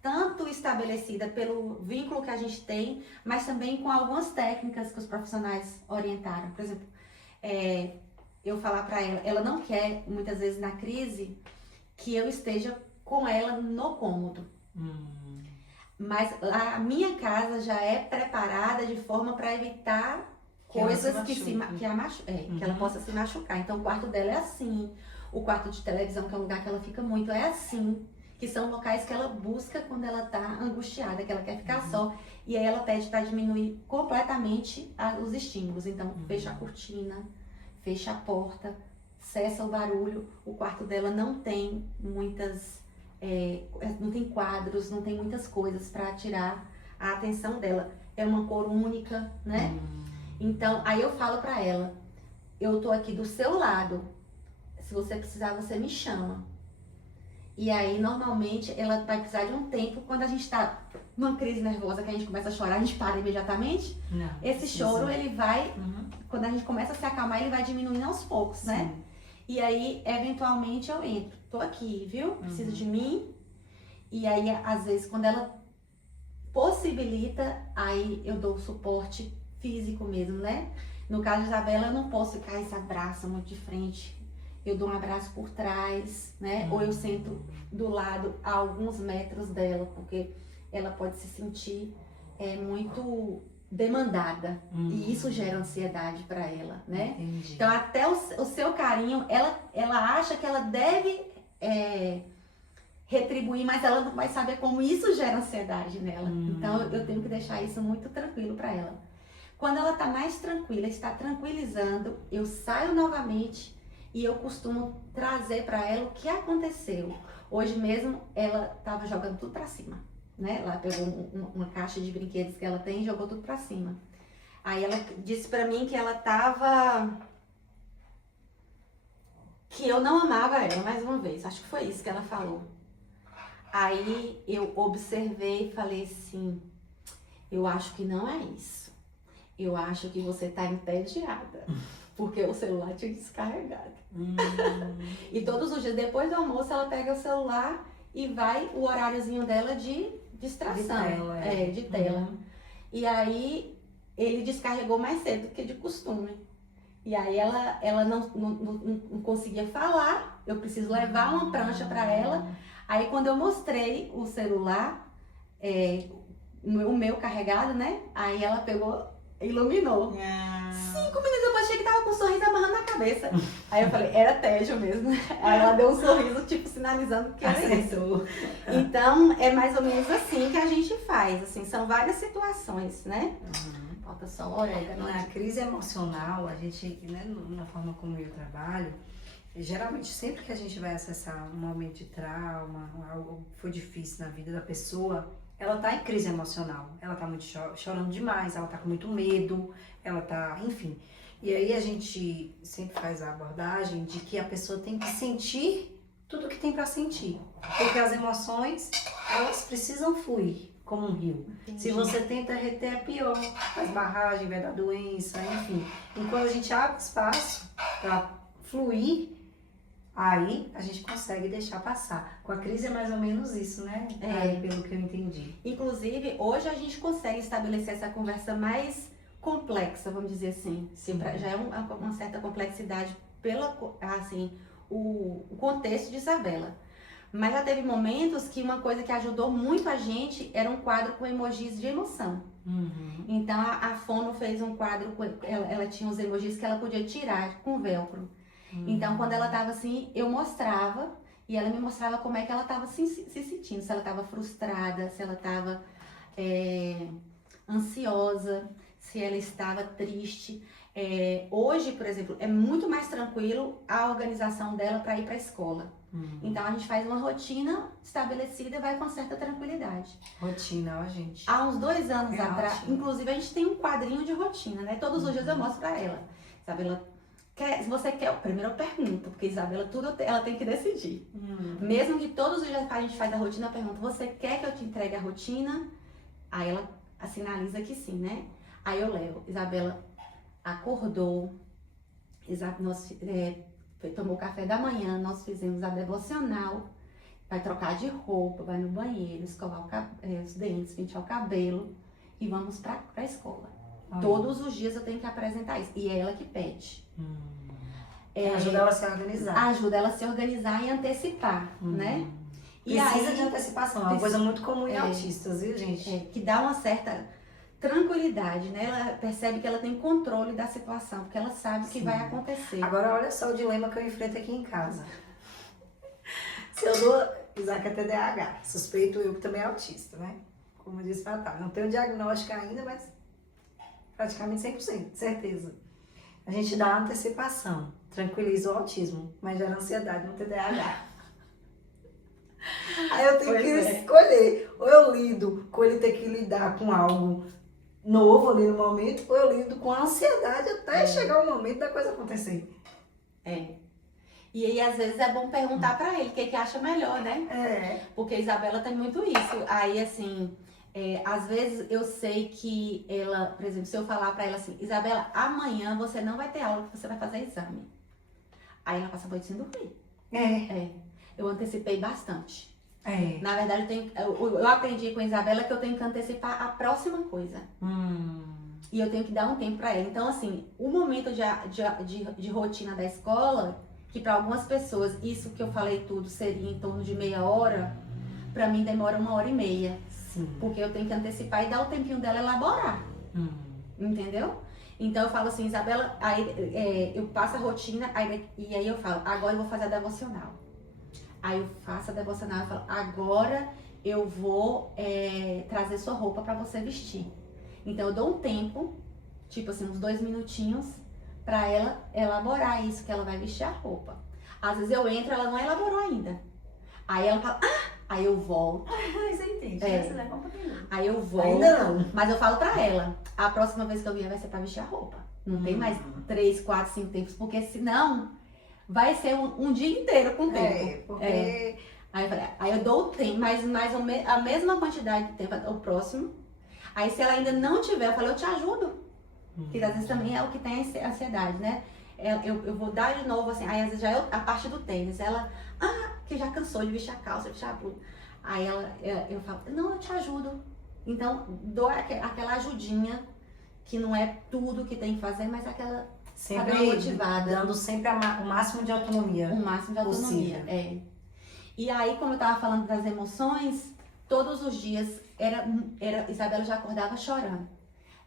tanto estabelecida pelo vínculo que a gente tem, mas também com algumas técnicas que os profissionais orientaram. Por exemplo, eu falar para ela, ela não quer, muitas vezes na crise, que eu esteja com ela no cômodo. Mas a minha casa já é preparada de forma para evitar coisas que ela possa se machucar. Então o quarto dela é assim, o quarto de televisão, que é um lugar que ela fica muito, é assim. Que são locais que ela busca quando ela tá angustiada, que ela quer ficar só. E aí ela pede para diminuir completamente os estímulos. Então fecha a cortina, fecha a porta, cessa o barulho. O quarto dela não tem muitas... não tem quadros, não tem muitas coisas para tirar a atenção dela. É uma cor única, né? Então, aí eu falo para ela, eu tô aqui do seu lado, se você precisar, você me chama. E aí, normalmente, ela vai precisar de um tempo, quando a gente tá numa crise nervosa, que a gente começa a chorar, a gente para imediatamente. Não, esse choro, ele vai, quando a gente começa a se acalmar, ele vai diminuindo aos poucos, né? E aí, eventualmente, eu entro. Tô aqui, viu? Preciso de mim. E aí, às vezes, quando ela possibilita, aí eu dou o suporte físico mesmo, né? No caso de Isabela, eu não posso ficar esse abraço muito de frente. Eu dou um abraço por trás, né? Ou eu sento do lado a alguns metros dela, porque ela pode se sentir muito demandada. E isso gera ansiedade para ela, né? Entendi. Então, até o seu carinho, ela acha que ela deve retribuir, mas ela não vai saber como isso gera ansiedade nela. Então, eu tenho que deixar isso muito tranquilo para ela. Quando ela tá mais tranquila, está tranquilizando, eu saio novamente e eu costumo trazer para ela o que aconteceu. Hoje mesmo, ela tava jogando tudo para cima, né? Ela pegou uma caixa de brinquedos que ela tem e jogou tudo para cima. Aí ela disse para mim que ela tava... que eu não amava ela, mais uma vez. Acho que foi isso que ela falou. Aí eu observei e falei assim, eu acho que não é isso. Eu acho que você tá entediada, porque o celular tinha descarregado. E todos os dias, depois do almoço, ela pega o celular e vai o horáriozinho dela de distração. De tela. E aí, ele descarregou mais cedo do que de costume. E aí, ela não conseguia falar, eu preciso levar uma prancha para ela. Aí, quando eu mostrei o celular, o meu carregado, né? Aí ela pegou, iluminou. 5 minutos depois, achei que tava com um sorriso amarrando na cabeça. Aí eu falei, era tédio mesmo. Aí ela deu um sorriso, tipo, sinalizando que era isso. Então, é mais ou menos assim que a gente faz. Assim, são várias situações, né? Falta só o orégano. Na crise emocional, a gente, né, na forma como eu trabalho, geralmente sempre que a gente vai acessar um momento de trauma, algo que foi difícil na vida da pessoa, ela tá em crise emocional, ela tá muito chorando demais, ela tá com muito medo, ela tá, enfim. E aí a gente sempre faz a abordagem de que a pessoa tem que sentir tudo que tem para sentir, porque as emoções, elas precisam fluir como um rio. Entendi. Se você tenta reter, é pior, faz barragem, vai dar doença, enfim. E quando a gente abre espaço para fluir, aí a gente consegue deixar passar. Com a crise é mais ou menos isso, né? Aí, pelo que eu entendi. Inclusive, hoje a gente consegue estabelecer essa conversa mais complexa, vamos dizer assim. Já é uma certa complexidade pelo o contexto de Isabela. Mas já teve momentos que uma coisa que ajudou muito a gente era um quadro com emojis de emoção. Então a Fono fez um quadro, ela tinha os emojis que ela podia tirar com velcro. Então quando ela tava assim, eu mostrava e ela me mostrava como é que ela tava se sentindo. Se ela tava frustrada, se ela tava ansiosa, se ela estava triste. Hoje, por exemplo, é muito mais tranquilo a organização dela para ir para a escola. Então a gente faz uma rotina estabelecida e vai com certa tranquilidade. Rotina, ó, gente. Há uns 2 anos É atrás, ótimo. inclusive a gente tem um quadrinho de rotina, né? Todos os dias eu mostro para ela. Isabela, se você quer, primeiro eu pergunto, porque Isabela tudo ela tem que decidir. Mesmo que todos os dias que a gente faz a rotina, eu pergunto, você quer que eu te entregue a rotina? Aí ela sinaliza que sim, né? Aí eu levo, Isabela acordou, tomou café da manhã, nós fizemos a devocional, vai trocar de roupa, vai no banheiro, escovar os dentes, pentear o cabelo e vamos pra escola. Todos os dias eu tenho que apresentar isso. E é ela que pede. Ajuda ela a se organizar. Ajuda ela a se organizar e antecipar, né? Precisa de antecipação, é uma coisa muito comum em autistas, viu, gente? Que dá uma certa tranquilidade, né? Ela percebe que ela tem controle da situação, porque ela sabe que vai acontecer. Agora, olha só o dilema que eu enfrento aqui em casa. Se eu dou... Isaac é TDAH, suspeito eu que também é autista, né? Como eu disse pra Natália, não tenho diagnóstico ainda, mas praticamente 100%, certeza. A gente dá antecipação, tranquiliza o autismo, mas gera ansiedade no TDAH. Aí eu tenho que escolher, ou eu lido com ele ter que lidar com algo novo ali no momento, ou eu lido com a ansiedade até chegar o momento da coisa acontecer. E aí, às vezes, é bom perguntar pra ele o que acha melhor, né? Porque a Isabela tem muito isso. Aí, assim, às vezes eu sei que ela, por exemplo, se eu falar pra ela assim, Isabela, amanhã você não vai ter aula, porque você vai fazer exame. Aí ela passa a noite sem dormir. Eu antecipei bastante. Na verdade, eu aprendi com a Isabela que eu tenho que antecipar a próxima coisa. E eu tenho que dar um tempo pra ela. Então, assim, o momento de rotina da escola, que para algumas pessoas, isso que eu falei tudo seria em torno de meia hora, pra mim demora 1h30. Sim. Porque eu tenho que antecipar e dar o tempinho dela elaborar. Entendeu? Então eu falo assim, Isabela, aí eu passo a rotina, e aí eu falo, agora eu vou fazer a devocional. Aí eu faço a devocional e falo, agora eu vou trazer sua roupa pra você vestir. Então eu dou um tempo, tipo assim, uns 2 minutinhos, pra ela elaborar isso, que ela vai vestir a roupa. Às vezes eu entro, ela não elaborou ainda. Aí ela fala, aí eu volto. Você entende, você não é complicado. Aí eu volto. Ainda não. Mas eu falo pra ela, a próxima vez que eu vier vai ser pra vestir a roupa. Não tem mais 3, 4, 5 tempos, porque senão vai ser um dia inteiro com tempo. Porque... Aí eu dou o tempo, mas a mesma quantidade de tempo o próximo. Aí se ela ainda não tiver, eu falo, eu te ajudo. Que às vezes também é o que tem ansiedade, né? Eu vou dar de novo, assim, aí às vezes já é a parte do tênis. Ela, que já cansou de vestir a calça, vestir a blusa. Aí eu falo, não, eu te ajudo. Então, dou aquela ajudinha, que não é tudo que tem que fazer, mas aquela sempre motivada. Dando sempre o máximo de autonomia. O máximo de autonomia, E aí, como eu tava falando das emoções, todos os dias, Isabela já acordava chorando.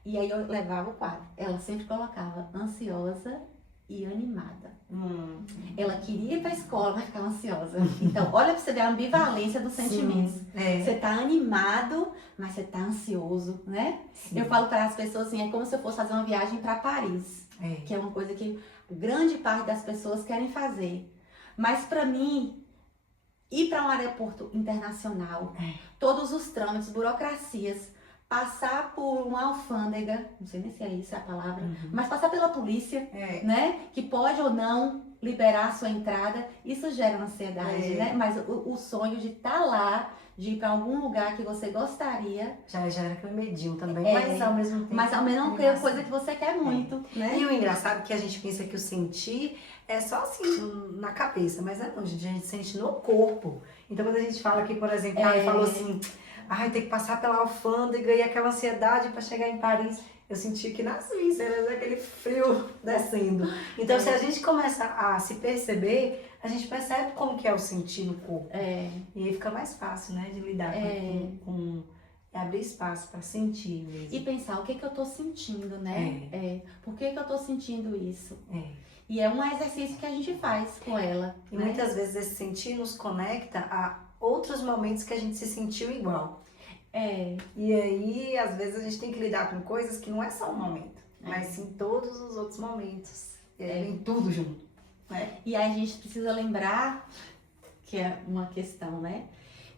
E aí eu levava o quadro. Ela sempre colocava ansiosa e animada. Ela queria ir pra escola, mas ficava ansiosa. Então, olha pra você ver a ambivalência dos sentimentos. Você tá animado, mas você tá ansioso, né? Sim. Eu falo para as pessoas assim, é como se eu fosse fazer uma viagem para Paris. Que é uma coisa que grande parte das pessoas querem fazer. Mas para mim, ir para um aeroporto internacional, todos os trâmites, burocracias, passar por uma alfândega, não sei nem se é isso a palavra, mas passar pela polícia, né? Que pode ou não liberar a sua entrada, isso gera uma ansiedade, né? Mas o sonho de estar lá, de ir para algum lugar que você gostaria... Já gera aquele medinho também, mas ao mesmo tempo... Mas ao menos é uma coisa que você quer muito, né? E o engraçado é que a gente pensa que o sentir é só assim, na cabeça, mas não, gente, a gente sente no corpo. Então quando a gente fala aqui, por exemplo, ela falou assim... tem que passar pela alfândega e aquela ansiedade para chegar em Paris. Eu senti que nas vísceras, aquele frio descendo. Então, se a gente começa a se perceber, a gente percebe como que é o sentir no corpo. E aí fica mais fácil, né, de lidar com abrir espaço para sentir mesmo. E pensar, o que eu tô sentindo, né? Por que eu tô sentindo isso? E é um exercício que a gente faz com ela. E muitas vezes esse sentir nos conecta a outros momentos que a gente se sentiu igual. E aí, às vezes, a gente tem que lidar com coisas que não é só um momento. mas sim todos os outros momentos. E aí vem tudo junto, né? E aí a gente precisa lembrar que é uma questão, né?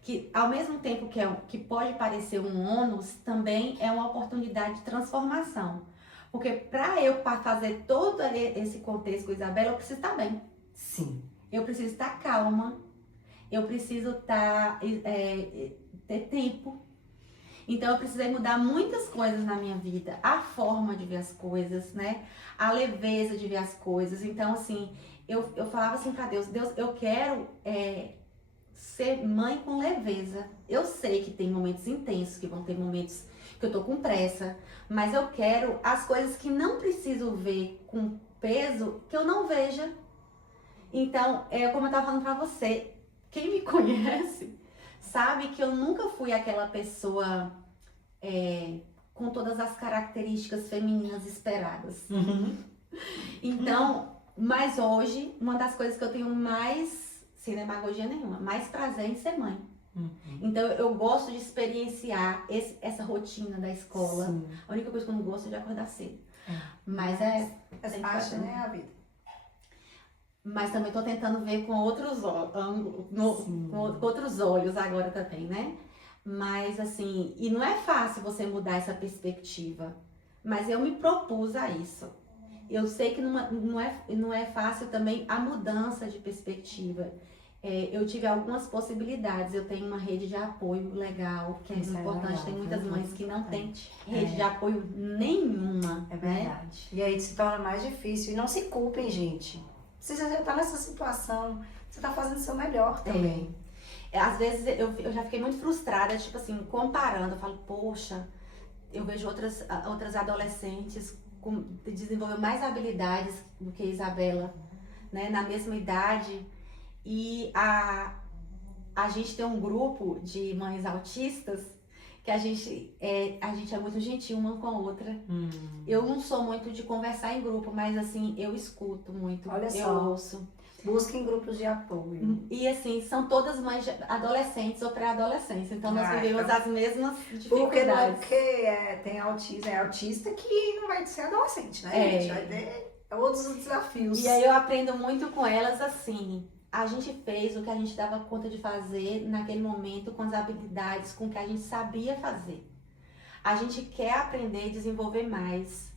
Que ao mesmo tempo que pode parecer um ônus, também é uma oportunidade de transformação. Porque para eu fazer todo esse contexto com a Isabela, eu preciso estar bem. Sim. Eu preciso estar calma. Eu preciso ter tempo. Então eu precisei mudar muitas coisas na minha vida. A forma de ver as coisas, né? A leveza de ver as coisas. Então, assim, eu falava assim pra Deus, eu quero ser mãe com leveza. Eu sei que tem momentos intensos, que vão ter momentos que eu tô com pressa, mas eu quero as coisas que não preciso ver com peso, que eu não veja. Então, como eu tava falando pra você, quem me conhece sabe que eu nunca fui aquela pessoa com todas as características femininas esperadas. Uhum. Então, mas hoje, uma das coisas que eu tenho mais, sem demagogia nenhuma, mais prazer em ser mãe. Uhum. Então, eu gosto de experienciar essa rotina da escola. Sim. A única coisa que eu não gosto é de acordar cedo. É. Mas Faz parte, né, a vida. Mas também tô tentando ver com outros com outros olhos agora também, né? Mas assim, e não é fácil você mudar essa perspectiva. Mas eu me propus a isso. Eu sei que não é fácil também a mudança de perspectiva. Eu tive algumas possibilidades. Eu tenho uma rede de apoio legal, que é Isso é importante. legal, Tem muitas mães que não têm É. rede de apoio nenhuma. É né? verdade. E aí se torna mais difícil. E não se culpem, gente. Se você já tá nessa situação, você tá fazendo o seu melhor também. Às vezes eu já fiquei muito frustrada, tipo assim, comparando. Eu falo, poxa, eu vejo outras adolescentes desenvolver mais habilidades do que a Isabela, né? Na mesma idade. E a gente tem um grupo de mães autistas que a gente é muito gentil uma com a outra. Eu não sou muito de conversar em grupo, mas assim, eu escuto muito, Olha eu só. ouço. Busquem grupos de apoio. E assim, são todas mães adolescentes ou pré-adolescentes, então nós vivemos então. as mesmas Porque não é dificuldades. porque tem autismo, é autista que não vai ser adolescente, né? Gente? Vai ter outros desafios. E aí eu aprendo muito com elas assim. A gente fez o que a gente dava conta de fazer naquele momento com as habilidades, com o que a gente sabia fazer. A gente quer aprender e desenvolver mais.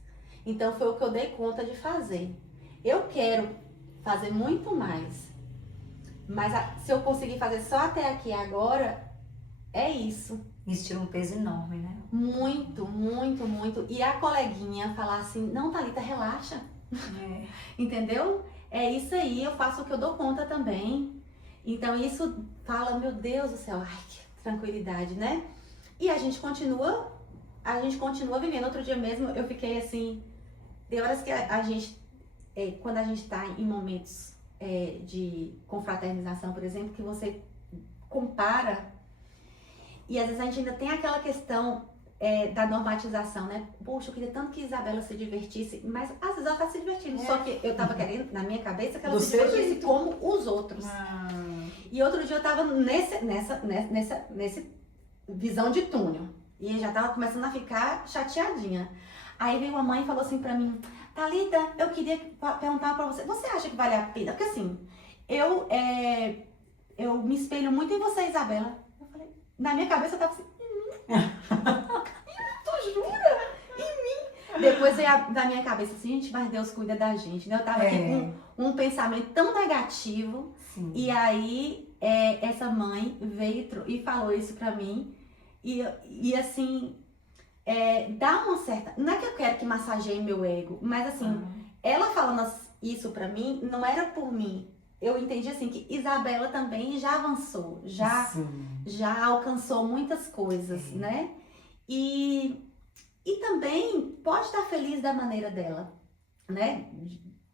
Então foi o que eu dei conta de fazer. Eu quero fazer muito mais. Mas se eu conseguir fazer só até aqui agora, é isso. Isso tira um peso enorme, né? Muito, muito, muito. E a coleguinha falar assim, não, Thalita, relaxa. Entendeu? É isso aí, eu faço o que eu dou conta também. Então isso fala, meu Deus do céu, ai, que tranquilidade, né? E a gente continua vivendo. Outro dia mesmo eu fiquei assim, tem horas que a gente, quando a gente tá em momentos de confraternização, por exemplo, que você compara, e às vezes a gente ainda tem aquela questão da normatização, né? Poxa, eu queria tanto que Isabela se divertisse, mas às vezes ela tá se divertindo, só que eu tava querendo, na minha cabeça, que ela se divertisse como os outros. E outro dia eu tava nessa visão de túnel, e já tava começando a ficar chateadinha. Aí veio uma mãe e falou assim pra mim, Thalita, eu queria perguntar pra você acha que vale a pena? Porque assim, eu me espelho muito em você, Isabela. Eu falei, na minha cabeça eu tava assim, tu jura? Em mim? Depois veio da minha cabeça assim, gente, mas Deus cuida da gente, né? Eu tava aqui com um pensamento tão negativo. Sim. E aí essa mãe veio e falou isso pra mim. E assim, dá uma certa... Não é que eu quero que massageie meu ego, mas assim, ela falando isso pra mim, não era por mim. Eu entendi assim que Isabela também já avançou, já alcançou muitas coisas, né? E também pode estar feliz da maneira dela, né?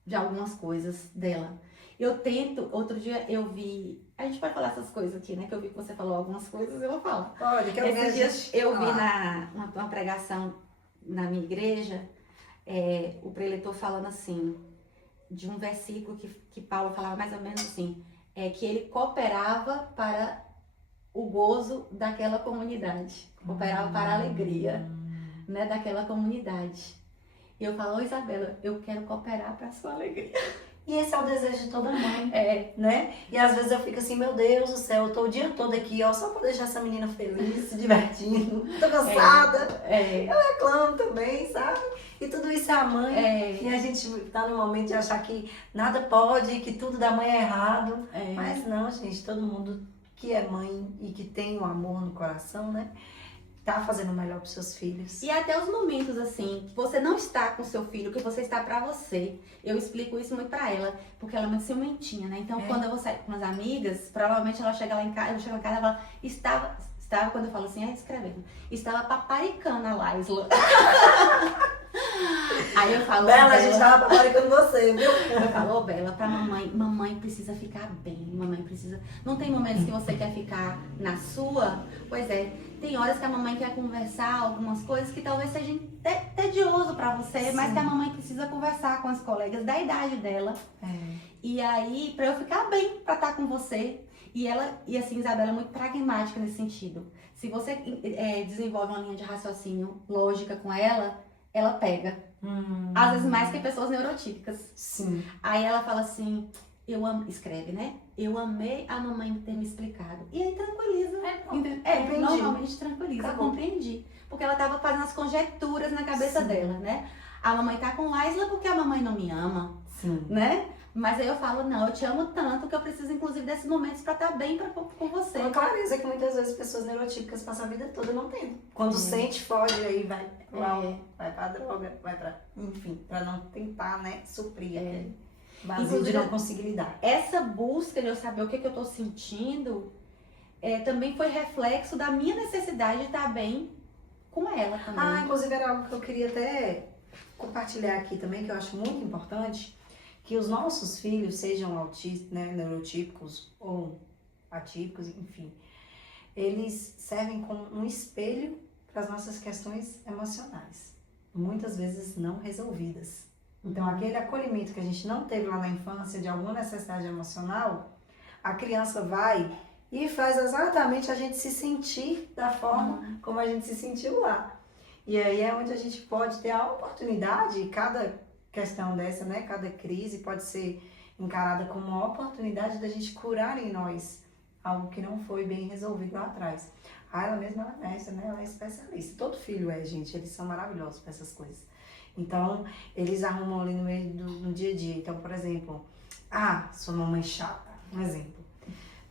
De algumas coisas dela. Eu tento, outro dia eu vi, a gente pode falar essas coisas aqui, né? Que eu vi que você falou algumas coisas, eu vou falar. Pode, que eu Esses dias eu vi falar. uma pregação na minha igreja, o preletor falando assim, de um versículo que Paulo falava mais ou menos assim, que ele cooperava para o gozo daquela comunidade, cooperava para a alegria, né, daquela comunidade. E eu falo, ô Isabela, eu quero cooperar para sua alegria. E esse é o desejo de toda mãe, É, né? E às vezes eu fico assim, meu Deus do céu, eu tô o dia todo aqui, ó, só pra deixar essa menina feliz, se divertindo. Tô cansada, é, reclamo também, sabe? E tudo isso é a mãe. é, E a gente tá no momento de achar que nada pode, que tudo da mãe é errado. é. Mas não, gente, todo mundo que é mãe e que tem o amor no coração, né? Tá fazendo o melhor pros seus filhos. E até os momentos assim, que você não está com seu filho, que você está pra você. Eu explico isso muito pra ela, porque ela é muito ciumentinha, né? Então, quando eu vou sair com as amigas, provavelmente ela chega lá em casa, eu chego em casa e ela fala, estava, quando eu falo assim, escrevendo, estava paparicando a Laisla. Aí eu falo, Bela, a gente tava paparicando você, viu? eu falo, ô Bela, pra mamãe precisa ficar bem, mamãe precisa... Não tem momentos que você quer ficar na sua? Pois é, tem horas que a mamãe quer conversar algumas coisas que talvez sejam tedioso pra você, mas Sim. que a mamãe precisa conversar com as colegas da idade dela. E aí, pra eu ficar bem, pra estar com você. E assim, Isabela é muito pragmática nesse sentido. Se você desenvolve uma linha de raciocínio lógica com ela pega. Às vezes mais que pessoas neurotípicas. Sim. Aí ela fala assim, escreve, né? Eu amei a mamãe ter me explicado. E aí tranquiliza. Compreendi. Normalmente tranquiliza, Acabou. compreendi. Porque ela tava fazendo as conjecturas na cabeça dela, né? A mamãe tá com Laisla porque a mamãe não me ama, Sim. né? Mas aí eu falo, não, eu te amo tanto que eu preciso, inclusive, desses momentos pra estar bem com você. Uma clareza que muitas vezes pessoas neurotípicas passam a vida toda não tendo. Quando sente, foge, aí vai vai pra droga, vai pra... Enfim, pra não tentar, né, suprir aquele vazio Inclusive, de não conseguir lidar. Essa busca de eu saber o que eu tô sentindo também foi reflexo da minha necessidade de estar bem com ela também. Ah, inclusive era algo que eu queria até compartilhar aqui também, que eu acho muito importante, que os nossos filhos, sejam autistas, né, neurotípicos ou atípicos, enfim, eles servem como um espelho para as nossas questões emocionais, muitas vezes não resolvidas. Então, aquele acolhimento que a gente não teve lá na infância de alguma necessidade emocional, a criança vai e faz exatamente a gente se sentir da forma como a gente se sentiu lá. E aí é onde a gente pode ter a oportunidade, cada questão dessa, né, cada crise pode ser encarada como uma oportunidade da gente curar em nós algo que não foi bem resolvido lá atrás. Ela mesma ela é mestra, né, ela é especialista. Todo filho gente, eles são maravilhosos para essas coisas. Então, eles arrumam ali no meio do dia a dia. Então, por exemplo, sua mamãe chata, um exemplo.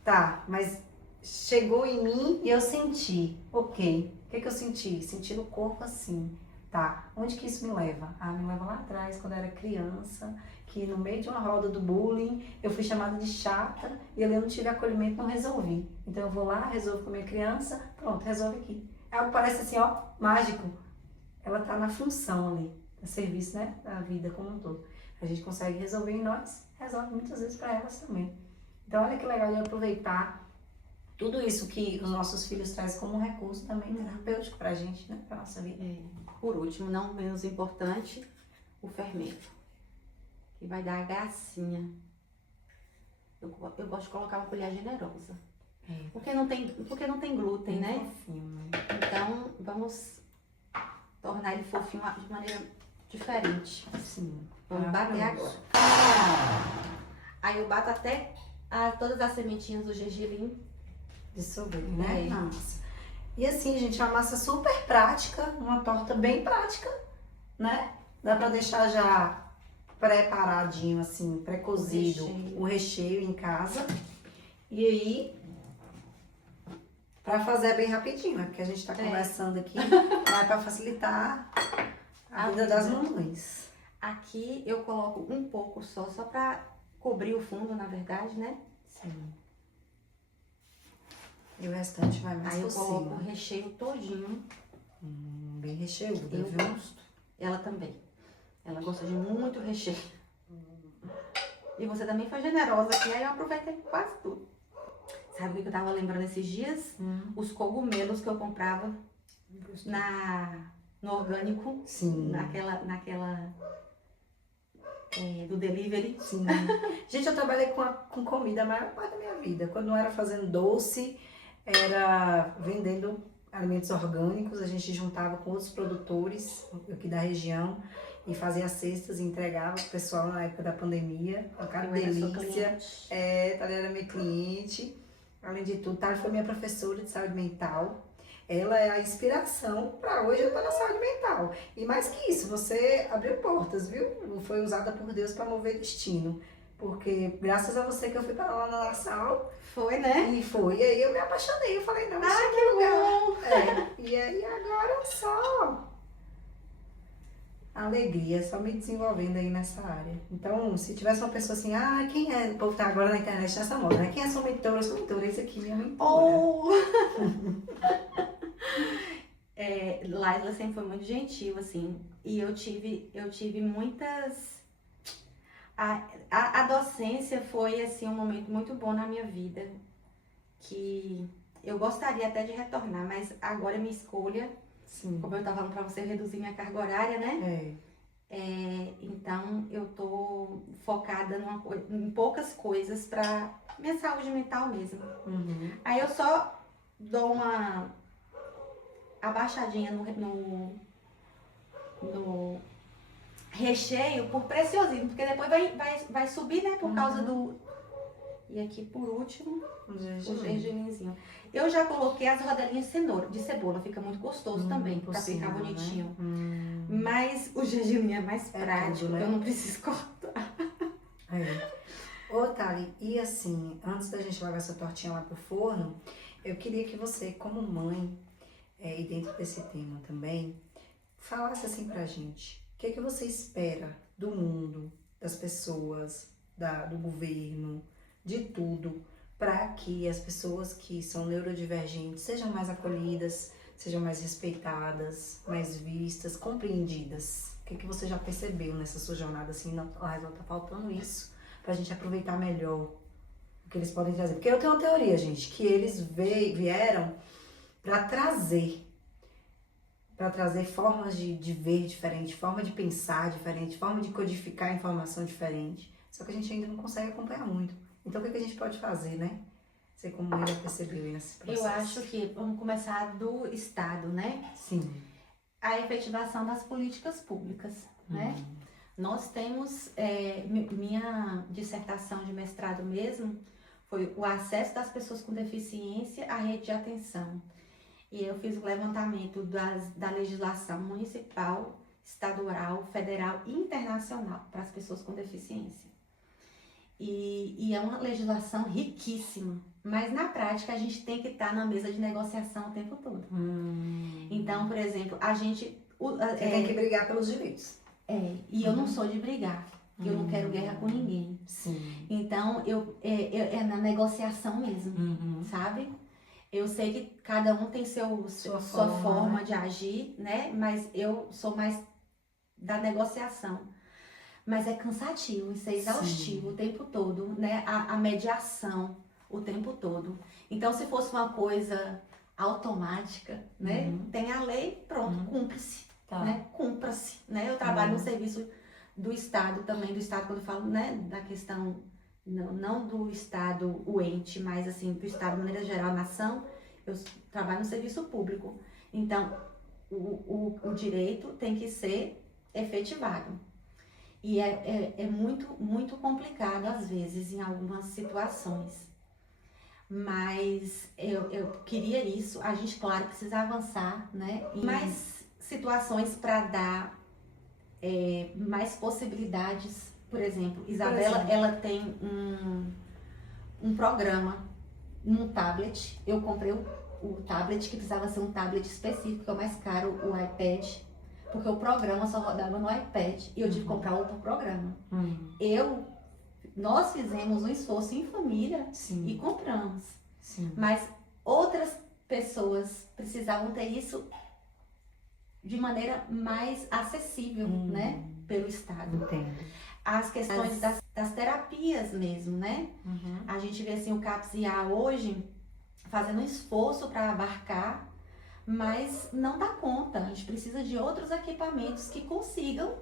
Tá, mas chegou em mim e eu senti, ok. O que eu senti? Senti no corpo assim, tá. Onde que isso me leva? Me leva lá atrás, quando eu era criança, que no meio de uma roda do bullying, eu fui chamada de chata e ali eu não tive acolhimento, não resolvi. Então eu vou lá, resolvo com a minha criança, pronto, resolve aqui. É algo que parece assim, ó, mágico. Ela tá na função ali, a serviço, né, da vida como um todo. A gente consegue resolver em nós, resolve muitas vezes para elas também. Então olha que legal de aproveitar tudo isso que os nossos filhos trazem como um recurso também terapêutico pra gente, né, pra nossa vida. Por último, não menos importante, o fermento, que vai dar a gracinha. Eu gosto de colocar uma colher generosa, porque não tem glúten, né? Fofinho. Então, vamos tornar ele fofinho de maneira diferente. Sim. Vamos bater agora. Aí eu bato até todas as sementinhas do gergelim Dissolver, né? É. Na massa. E assim, gente, é uma massa super prática, uma torta bem prática, né? Dá pra deixar já preparadinho, assim, pré-cozido o recheio em casa. E aí, pra fazer é bem rapidinho, né? Porque a gente tá conversando aqui, é pra facilitar a vida das mamães. Aqui eu coloco um pouco só pra cobrir o fundo, na verdade, né? Sim. E o restante vai mais Aí eu por coloco cima. o recheio todinho. Bem recheado, Eu viu? gosto. Ela também. Ela gosta de muito recheio. E você também foi generosa aqui, aí eu aproveitei quase tudo. Sabe o que eu tava lembrando esses dias? Os cogumelos que eu comprava no orgânico. Sim. Naquela do delivery. Sim. Gente, eu trabalhei com comida a maior parte da minha vida. Quando não era fazendo doce, era vendendo alimentos orgânicos. A gente juntava com outros produtores aqui da região e fazia cestas e entregava pro pessoal na época da pandemia. Uma cara Eu era sua delícia. cliente. Thalia era minha cliente. Além de tudo, Thalia foi minha professora de saúde mental. Ela é a inspiração para hoje eu estar na saúde mental. E mais que isso, você abriu portas, viu? Foi usada por Deus para mover destino. Porque graças a você que eu fui para lá na Nassau. Foi, né? E foi. E aí eu me apaixonei. Eu falei, não, isso Ah, é que lugar. bom! E aí agora só alegria, só me desenvolvendo aí nessa área. Então, se tivesse uma pessoa assim, quem é? O povo tá agora na internet nessa moda, né? Quem é sua mentora? Eu sou mentora, esse aqui é minha mentora. Oh! Laila sempre foi muito gentil, assim, e eu tive muitas... A docência foi, assim, um momento muito bom na minha vida, que eu gostaria até de retornar, mas agora é minha escolha. Sim. Como eu estava falando para você, reduzir minha carga horária, né? Então, eu tô focada em poucas coisas para minha saúde mental mesmo. Uhum. Aí eu só dou uma abaixadinha no recheio por preciosismo, porque depois vai subir, né, por causa do... E aqui, por último, o gergelimzinho. Eu já coloquei as rodelinhas de cebola, fica muito gostoso também, pra ficar bonitinho. Né? Mas o gergelim é mais prático, tudo, né? eu não preciso cortar. Ô, Thali, e assim, antes da gente levar essa tortinha lá pro forno, eu queria que você, como mãe, e dentro desse tema também, falasse assim pra gente, o que você espera do mundo, das pessoas, do governo, de tudo, para que as pessoas que são neurodivergentes sejam mais acolhidas, sejam mais respeitadas, mais vistas, compreendidas. O que você já percebeu nessa sua jornada, assim, não tá faltando isso, pra gente aproveitar melhor o que eles podem trazer. Porque eu tenho uma teoria, gente, que eles vieram para trazer formas de ver diferente, forma de pensar diferente, forma de codificar informação diferente. Só que a gente ainda não consegue acompanhar muito. Então, o que a gente pode fazer, né? Você como mãe já percebeu aí nesse processo. Eu acho que vamos começar do Estado, né? Sim. A efetivação das políticas públicas, né? Nós temos, minha dissertação de mestrado mesmo, foi o acesso das pessoas com deficiência à rede de atenção. E eu fiz o levantamento da legislação municipal, estadual, federal e internacional para as pessoas com deficiência. E é uma legislação riquíssima, mas na prática a gente tem que estar na mesa de negociação o tempo todo. Então, por exemplo, a gente... Você tem que brigar pelos direitos. E eu não sou de brigar, eu não quero guerra com ninguém. Sim. Então, é na negociação mesmo, sabe? Eu sei que cada um tem sua forma de agir, né? Mas eu sou mais da negociação. Mas é cansativo, isso é exaustivo o tempo todo, né? A mediação o tempo todo. Então, se fosse uma coisa automática, né? Tem a lei, pronto, cumpre-se, né? Cumpra-se, né? Eu trabalho no serviço do Estado também, do Estado, quando eu falo, né? Da questão, não do Estado, o ente, mas assim, do Estado de maneira geral, nação, eu trabalho no serviço público. Então, o direito tem que ser efetivado. E é muito, muito complicado, às vezes, em algumas situações. Mas eu queria isso. A gente, claro, precisa avançar, né? Em mais situações para dar mais possibilidades. Por exemplo, Isabela, ela tem um programa num tablet. Eu comprei o tablet, que precisava ser um tablet específico, que é o mais caro, o iPad. Porque o programa só rodava no iPad e eu tive que comprar outro programa. Nós fizemos um esforço em família e compramos. Mas outras pessoas precisavam ter isso de maneira mais acessível, né? Pelo Estado. Entendo. As questões das terapias mesmo, né? A gente vê assim o CAPS-IA hoje fazendo um esforço para abarcar, mas não dá conta. A gente precisa de outros equipamentos que consigam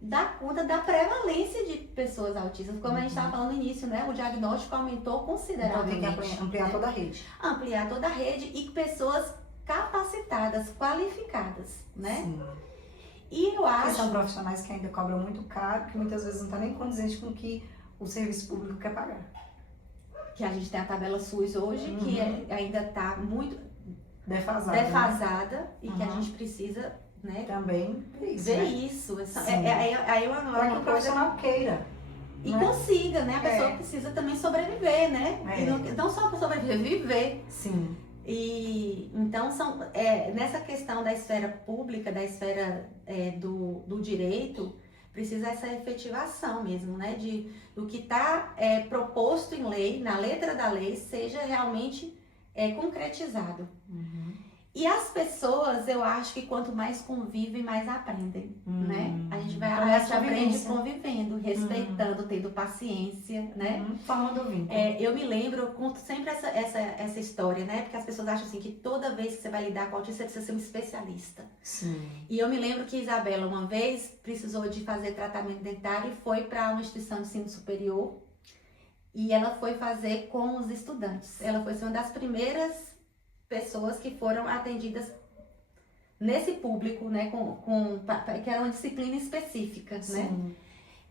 dar conta da prevalência de pessoas autistas. Como a gente estava falando no início, né? O diagnóstico aumentou consideravelmente. Então tem que ampliar toda a rede. Ampliar toda a rede e pessoas capacitadas, qualificadas, né? E eu Que acho são profissionais que ainda cobram muito caro, que muitas vezes não está nem condizente com o que o serviço público quer pagar. que a gente tem a tabela SUS hoje, que ainda está muito Defasada. defasada e que a gente precisa, né, Também isso, ver né? isso. Sim. Aí é Para que uma o coisa profissional queira. e né? consiga, né? A pessoa É. precisa também sobreviver, né? É. E não só para sobreviver, viver. Sim. E então nessa questão da esfera pública, da esfera do direito, precisa essa efetivação mesmo, né? Do que está proposto em lei, na letra da lei, seja realmente concretizado. E as pessoas, eu acho que quanto mais convivem, mais aprendem, né? A gente aprende convivência. convivendo, respeitando, tendo paciência, né? Formando vínculo. Eu me lembro, eu conto sempre essa história, né? Porque as pessoas acham assim que toda vez que você vai lidar com autista, você precisa ser um especialista. Sim. E eu me lembro que Isabela, uma vez, precisou de fazer tratamento dentário e foi para uma instituição de ensino superior. E ela foi fazer com os estudantes. Ela foi ser uma das primeiras pessoas que foram atendidas nesse público, né? Que era uma disciplina específica, Sim. né?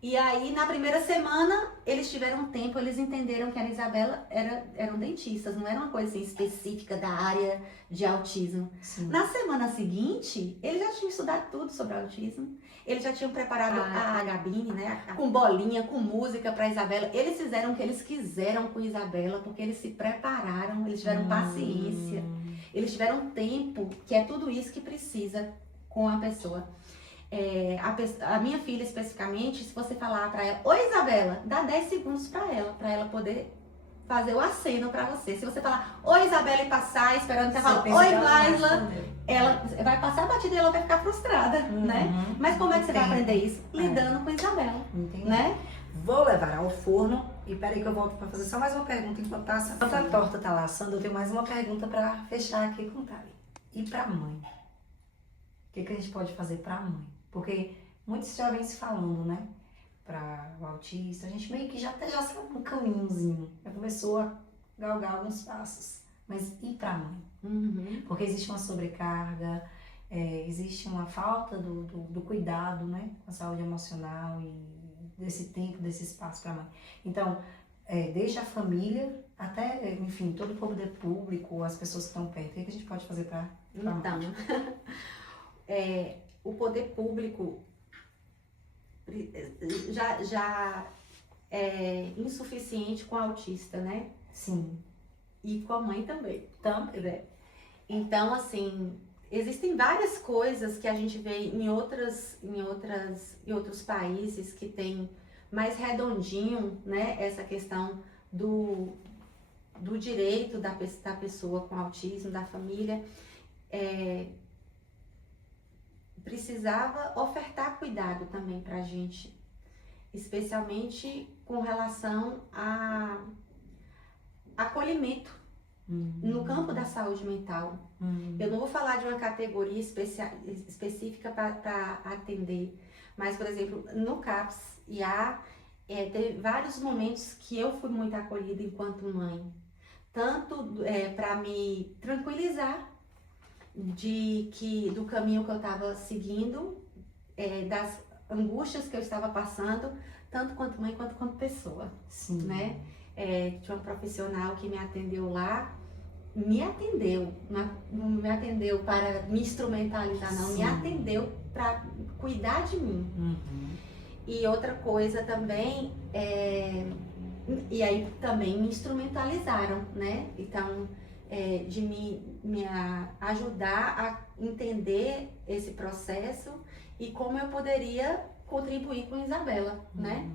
E aí, na primeira semana, eles tiveram tempo, eles entenderam que a Isabela eram dentistas, não era uma coisa assim, específica da área de autismo. Sim. Na semana seguinte, eles já tinham estudado tudo sobre autismo, eles já tinham preparado a gabine, né, com bolinha, com música para Isabela. Eles fizeram o que eles quiseram com Isabela, porque eles se prepararam, eles tiveram paciência, eles tiveram tempo, que é tudo isso que precisa com a pessoa. A minha filha especificamente, se você falar pra ela, oi Isabela, dá 10 segundos pra ela poder fazer o aceno pra você. Se você falar, oi Isabela e passar, esperando que ela fale, oi Laisla, ela vai passar a batida e ela vai ficar frustrada, né? Mas como é que você vai aprender isso? Lidando com Isabela, né? Vou levar ao forno e peraí que eu volto pra fazer só mais uma pergunta enquanto a torta tá lá assando. Eu tenho mais uma pergunta pra fechar aqui com o Thali. E pra mãe? O que a gente pode fazer pra mãe? Porque muitos já vêm se falando, né? Para o autista, a gente meio que já sabe um caminhozinho, já começou a galgar alguns passos. Mas e para a mãe? Porque existe uma sobrecarga, existe uma falta do cuidado, né? Com a saúde emocional e desse tempo, desse espaço para a mãe. Então, desde a família até, enfim, todo o poder público, as pessoas que estão perto, o que a gente pode fazer para mãe? Então, o poder público já é insuficiente com a autista, né? Sim. E com a mãe também. Também. Então, assim, existem várias coisas que a gente vê em outros países que tem mais redondinho, né? Essa questão do direito da pessoa com autismo, da família. Precisava ofertar cuidado também pra gente, especialmente com relação a acolhimento no campo da saúde mental. Eu não vou falar de uma categoria específica para atender, mas, por exemplo, no CAPS IA, teve vários momentos que eu fui muito acolhida enquanto mãe, tanto para me tranquilizar do caminho que eu estava seguindo, das angústias que eu estava passando, tanto quanto mãe quanto quanto pessoa. Sim. Né? Tinha uma profissional que me atendeu lá, não me atendeu para me instrumentalizar, não, Sim. me atendeu para cuidar de mim. E outra coisa também, e aí também me instrumentalizaram, né? Então, de me ajudar a entender esse processo e como eu poderia contribuir com Isabela, né?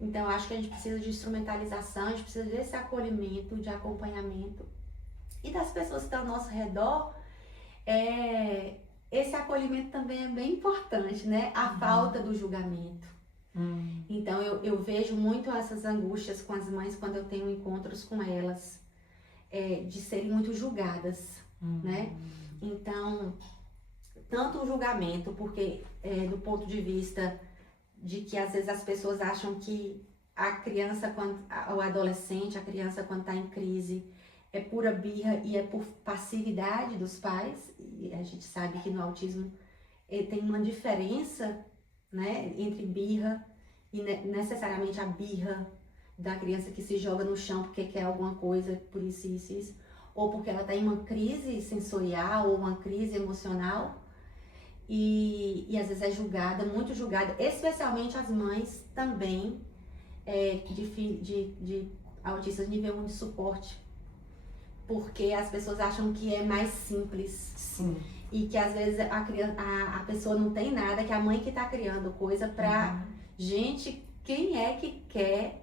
Então, acho que a gente precisa de instrumentalização, a gente precisa desse acolhimento, de acompanhamento. E das pessoas que estão ao nosso redor, esse acolhimento também é bem importante, né? A falta do julgamento. Então, eu vejo muito essas angústias com as mães quando eu tenho encontros com elas, de serem muito julgadas, né? Então, tanto o julgamento, porque do ponto de vista de que às vezes as pessoas acham que a criança, o adolescente, a criança quando está em crise, é pura birra e é por passividade dos pais, e a gente sabe que no autismo tem uma diferença, né, entre birra e necessariamente a birra da criança que se joga no chão porque quer alguma coisa, por isso, ou porque ela está em uma crise sensorial ou uma crise emocional e às vezes é julgada, muito julgada, especialmente as mães também de autistas nível 1 de suporte, porque as pessoas acham que é mais simples. Sim. E que às vezes a pessoa não tem nada, que a mãe que está criando coisa pra gente, quem é que quer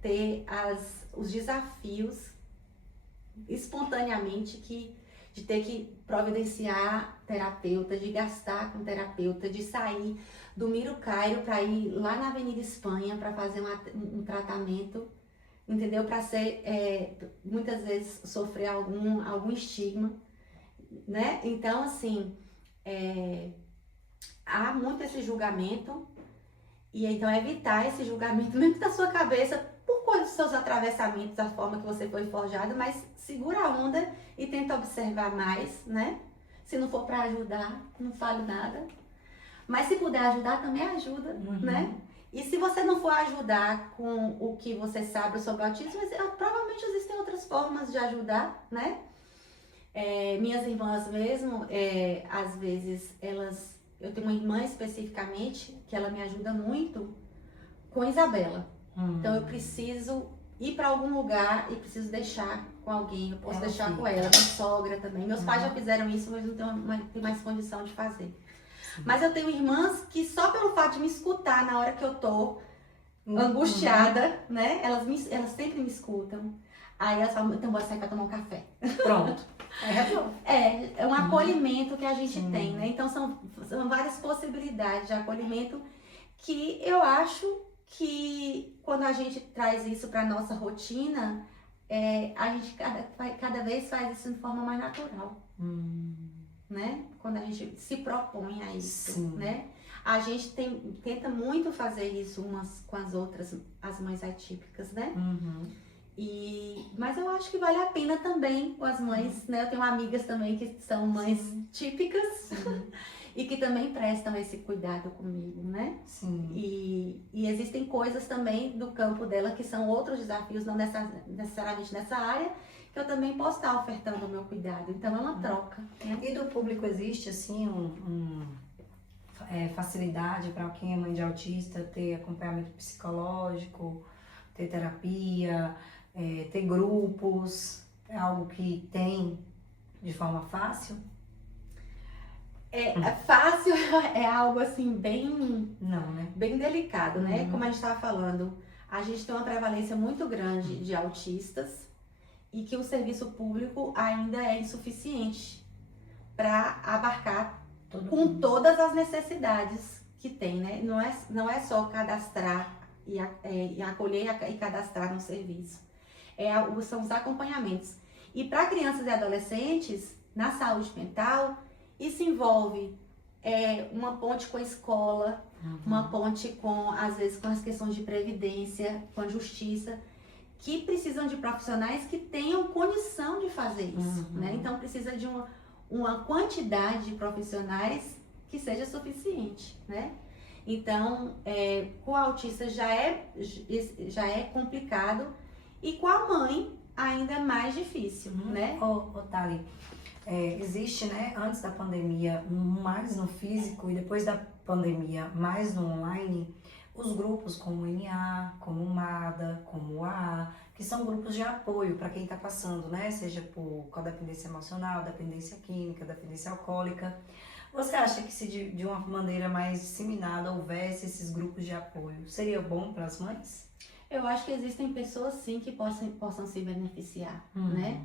ter os desafios espontaneamente de ter que providenciar terapeuta, de gastar com terapeuta, de sair do Miro Cairo para ir lá na Avenida Espanha para fazer um tratamento, entendeu? Para ser, muitas vezes, sofrer algum estigma, né? Então, assim, há muito esse julgamento, e então evitar esse julgamento mesmo da sua cabeça por causa dos seus atravessamentos, da forma que você foi forjado, mas segura a onda e tenta observar mais, né? Se não for para ajudar, não fale nada. Mas se puder ajudar, também ajuda, né? E se você não for ajudar com o que você sabe sobre o autismo, provavelmente existem outras formas de ajudar, né? Minhas irmãs mesmo, às vezes, eu tenho uma irmã especificamente que ela me ajuda muito com Isabela. Então eu preciso ir para algum lugar e preciso deixar com alguém, eu posso deixar com ela, minha sogra também. Meus pais já fizeram isso, mas não tenho mais condição de fazer. Mas eu tenho irmãs que só pelo fato de me escutar na hora que eu tô angustiada, né? Elas sempre me escutam. Aí elas falam, então bora sair pra tomar um café. Pronto. É um acolhimento que a gente tem, né? Então são várias possibilidades de acolhimento que eu acho que quando a gente traz isso pra nossa rotina, a gente cada vez faz isso de forma mais natural. Né? Quando a gente se propõe a isso, né? A gente tenta muito fazer isso umas com as outras, as mães atípicas, né? Mas eu acho que vale a pena também com as mães, né? Eu tenho amigas também que são mães típicas e que também prestam esse cuidado comigo, né? E existem coisas também do campo dela que são outros desafios, não necessariamente nessa área, que eu também posso estar ofertando o meu cuidado. Então é uma troca. Né? E do público existe, assim, facilidade para quem é mãe de autista ter acompanhamento psicológico, ter terapia, ter grupos? É algo que tem de forma fácil? Fácil é algo assim bem... Não, né? Bem delicado, né? Como a gente estava falando, a gente tem uma prevalência muito grande de autistas, e que o serviço público ainda é insuficiente para abarcar todas as necessidades que tem, né? Não é só cadastrar e acolher e cadastrar no serviço. São os acompanhamentos. E para crianças e adolescentes, na saúde mental, isso envolve uma ponte com a escola, uma ponte às vezes com as questões de previdência, com a justiça, que precisam de profissionais que tenham condição de fazer isso, né? Então precisa de uma quantidade de profissionais que seja suficiente, né? Então, com o autista já é complicado e com a mãe ainda é mais difícil, né? Thali, existe, né, antes da pandemia, mais no físico e depois da pandemia, mais no online, os grupos como o NA, como o MADA, como o AA, que são grupos de apoio para quem está passando, né? Seja por codependência emocional, dependência química, dependência alcoólica. Você acha que se de uma maneira mais disseminada houvesse esses grupos de apoio, seria bom para as mães? Eu acho que existem pessoas sim que possam se beneficiar, né?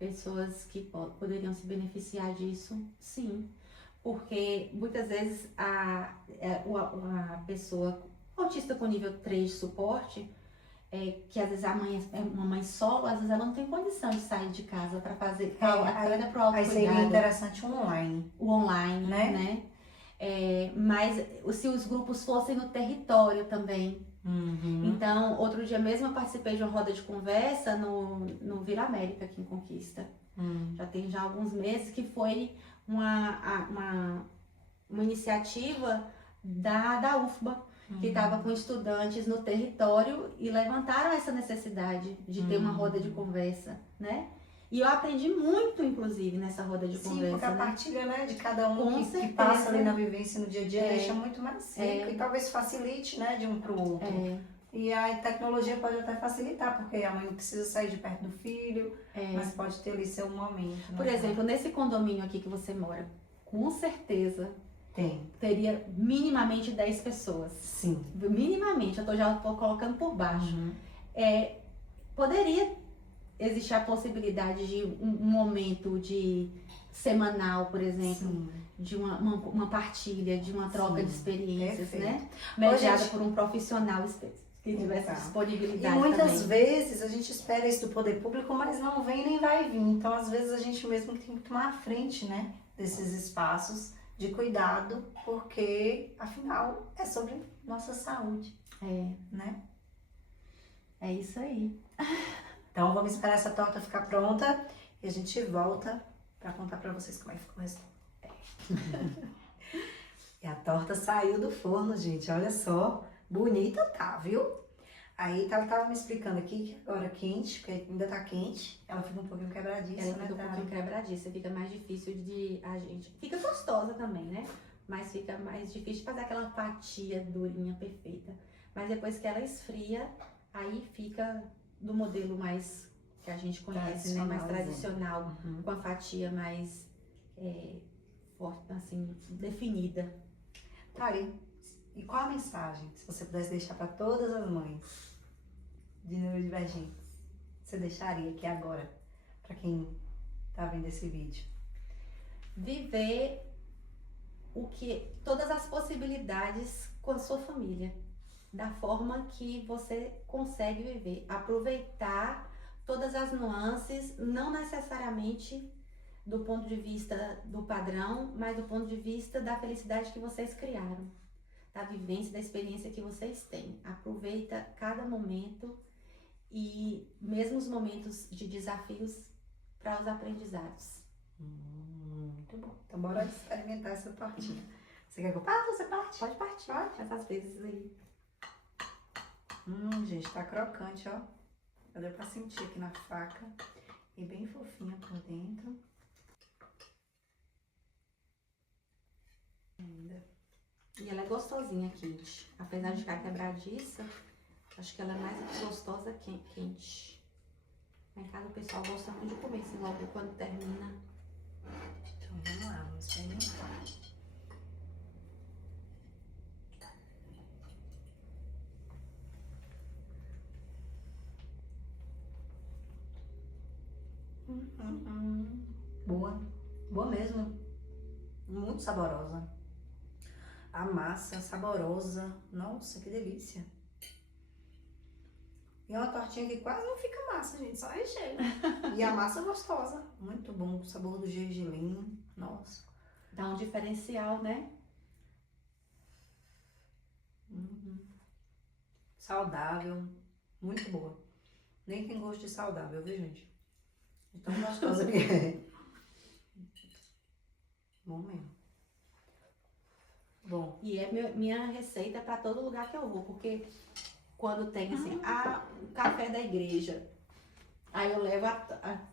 Pessoas que poderiam se beneficiar disso, sim. Porque muitas vezes a pessoa autista com nível 3 de suporte, que às vezes a mãe é uma mãe solo, às vezes ela não tem condição de sair de casa para fazer aí seria interessante o online. O online, né? Mas se os grupos fossem no território também. Então, outro dia mesmo eu participei de uma roda de conversa no Vila América, aqui em Conquista. Já tem alguns meses que foi uma uma iniciativa da UFBA, que estava com estudantes no território e levantaram essa necessidade de ter uma roda de conversa, né? E eu aprendi muito, inclusive, nessa roda de conversa. Sim, porque a partilha, né, de cada um que certeza. passa ali na vivência no dia a dia É. deixa muito mais rico e talvez facilite, né, de um para o outro. É, E a tecnologia pode até facilitar, porque a mãe não precisa sair de perto do filho, mas pode ter ali seu momento. Né? Por exemplo, nesse condomínio aqui que você mora, com certeza teria minimamente 10 pessoas. Sim. Minimamente, já tô colocando por baixo. Poderia existir a possibilidade de um momento de semanal, por exemplo, Sim. de uma partilha, de uma troca Sim. de experiências, Perfeito. né? Mediada gente, por um profissional que tivesse Então. disponibilidade E muitas também. vezes a gente espera isso do poder público, mas não vem nem vai vir. Então, às vezes, a gente mesmo tem que tomar a frente, né, desses espaços de cuidado, porque, afinal, é sobre nossa saúde, né? É isso aí. Então, vamos esperar essa torta ficar pronta e a gente volta para contar para vocês como é que ficou o resultado. E a torta saiu do forno, gente, olha só. Bonita tá, viu? Aí ela tava me explicando aqui que agora quente, porque ainda tá quente, ela fica um pouquinho quebradiça, Ela né, fica um Tara? pouquinho quebradiça, fica mais difícil de a gente... Fica gostosa também, né? Mas fica mais difícil de fazer aquela fatia durinha, perfeita. Mas depois que ela esfria, aí fica do modelo mais que a gente conhece, né? Mais tradicional, com a fatia mais forte, assim, definida. Tá aí. E qual a mensagem, se você pudesse deixar para todas as mães de neurodivergentes, você deixaria aqui agora, para quem tá vendo esse vídeo? Viver todas as possibilidades com a sua família, da forma que você consegue viver, aproveitar todas as nuances, não necessariamente do ponto de vista do padrão, mas do ponto de vista da felicidade que vocês criaram, da vivência, da experiência que vocês têm. Aproveita cada momento e mesmo os momentos de desafios para os aprendizados. Muito bom. Então bora experimentar essa tortinha. Você quer que eu parta? Você parte? Pode partir, essas vezes aí. Gente, tá crocante, ó. Já deu pra sentir aqui na faca. E bem fofinha por dentro. Ainda. E ela é gostosinha quente. Apesar de ficar quebradiça, acho que ela é mais gostosa quente. Lá em casa o pessoal gosta muito de comer assim logo quando termina. Então vamos lá, vamos experimentar. Boa. Boa mesmo. Muito saborosa. A massa saborosa. Nossa, que delícia. E é uma tortinha que quase não fica massa, gente. Só recheio. E a massa gostosa. Muito bom. O sabor do gergelim. Nossa. Dá um diferencial, né? Saudável. Muito boa. Nem tem gosto de saudável, viu, gente? De tão gostosa que é. Bom mesmo. Bom. E é minha receita para todo lugar que eu vou, porque quando tem assim, o café da igreja, aí eu levo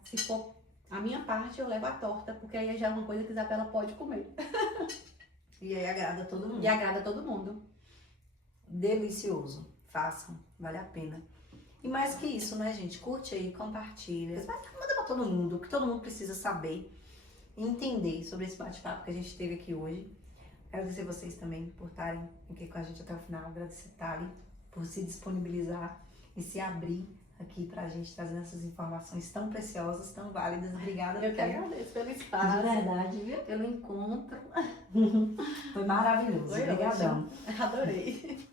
se for a minha parte, eu levo a torta, porque aí já é uma coisa que a Isabela pode comer. E aí agrada todo mundo. E agrada todo mundo. Delicioso. Façam, vale a pena. E mais que isso, né, gente? Curte aí, compartilha. Manda pra todo mundo, o que todo mundo precisa saber e entender sobre esse bate-papo que a gente teve aqui hoje. Agradecer vocês também por estarem aqui com a gente até o final. Agradecer Thali por se disponibilizar e se abrir aqui pra gente, trazendo essas informações tão preciosas, tão válidas. Obrigada. Eu que agradeço pelo espaço. De verdade, viu? Pelo encontro. Foi maravilhoso. Foi Obrigadão. ótimo. Adorei.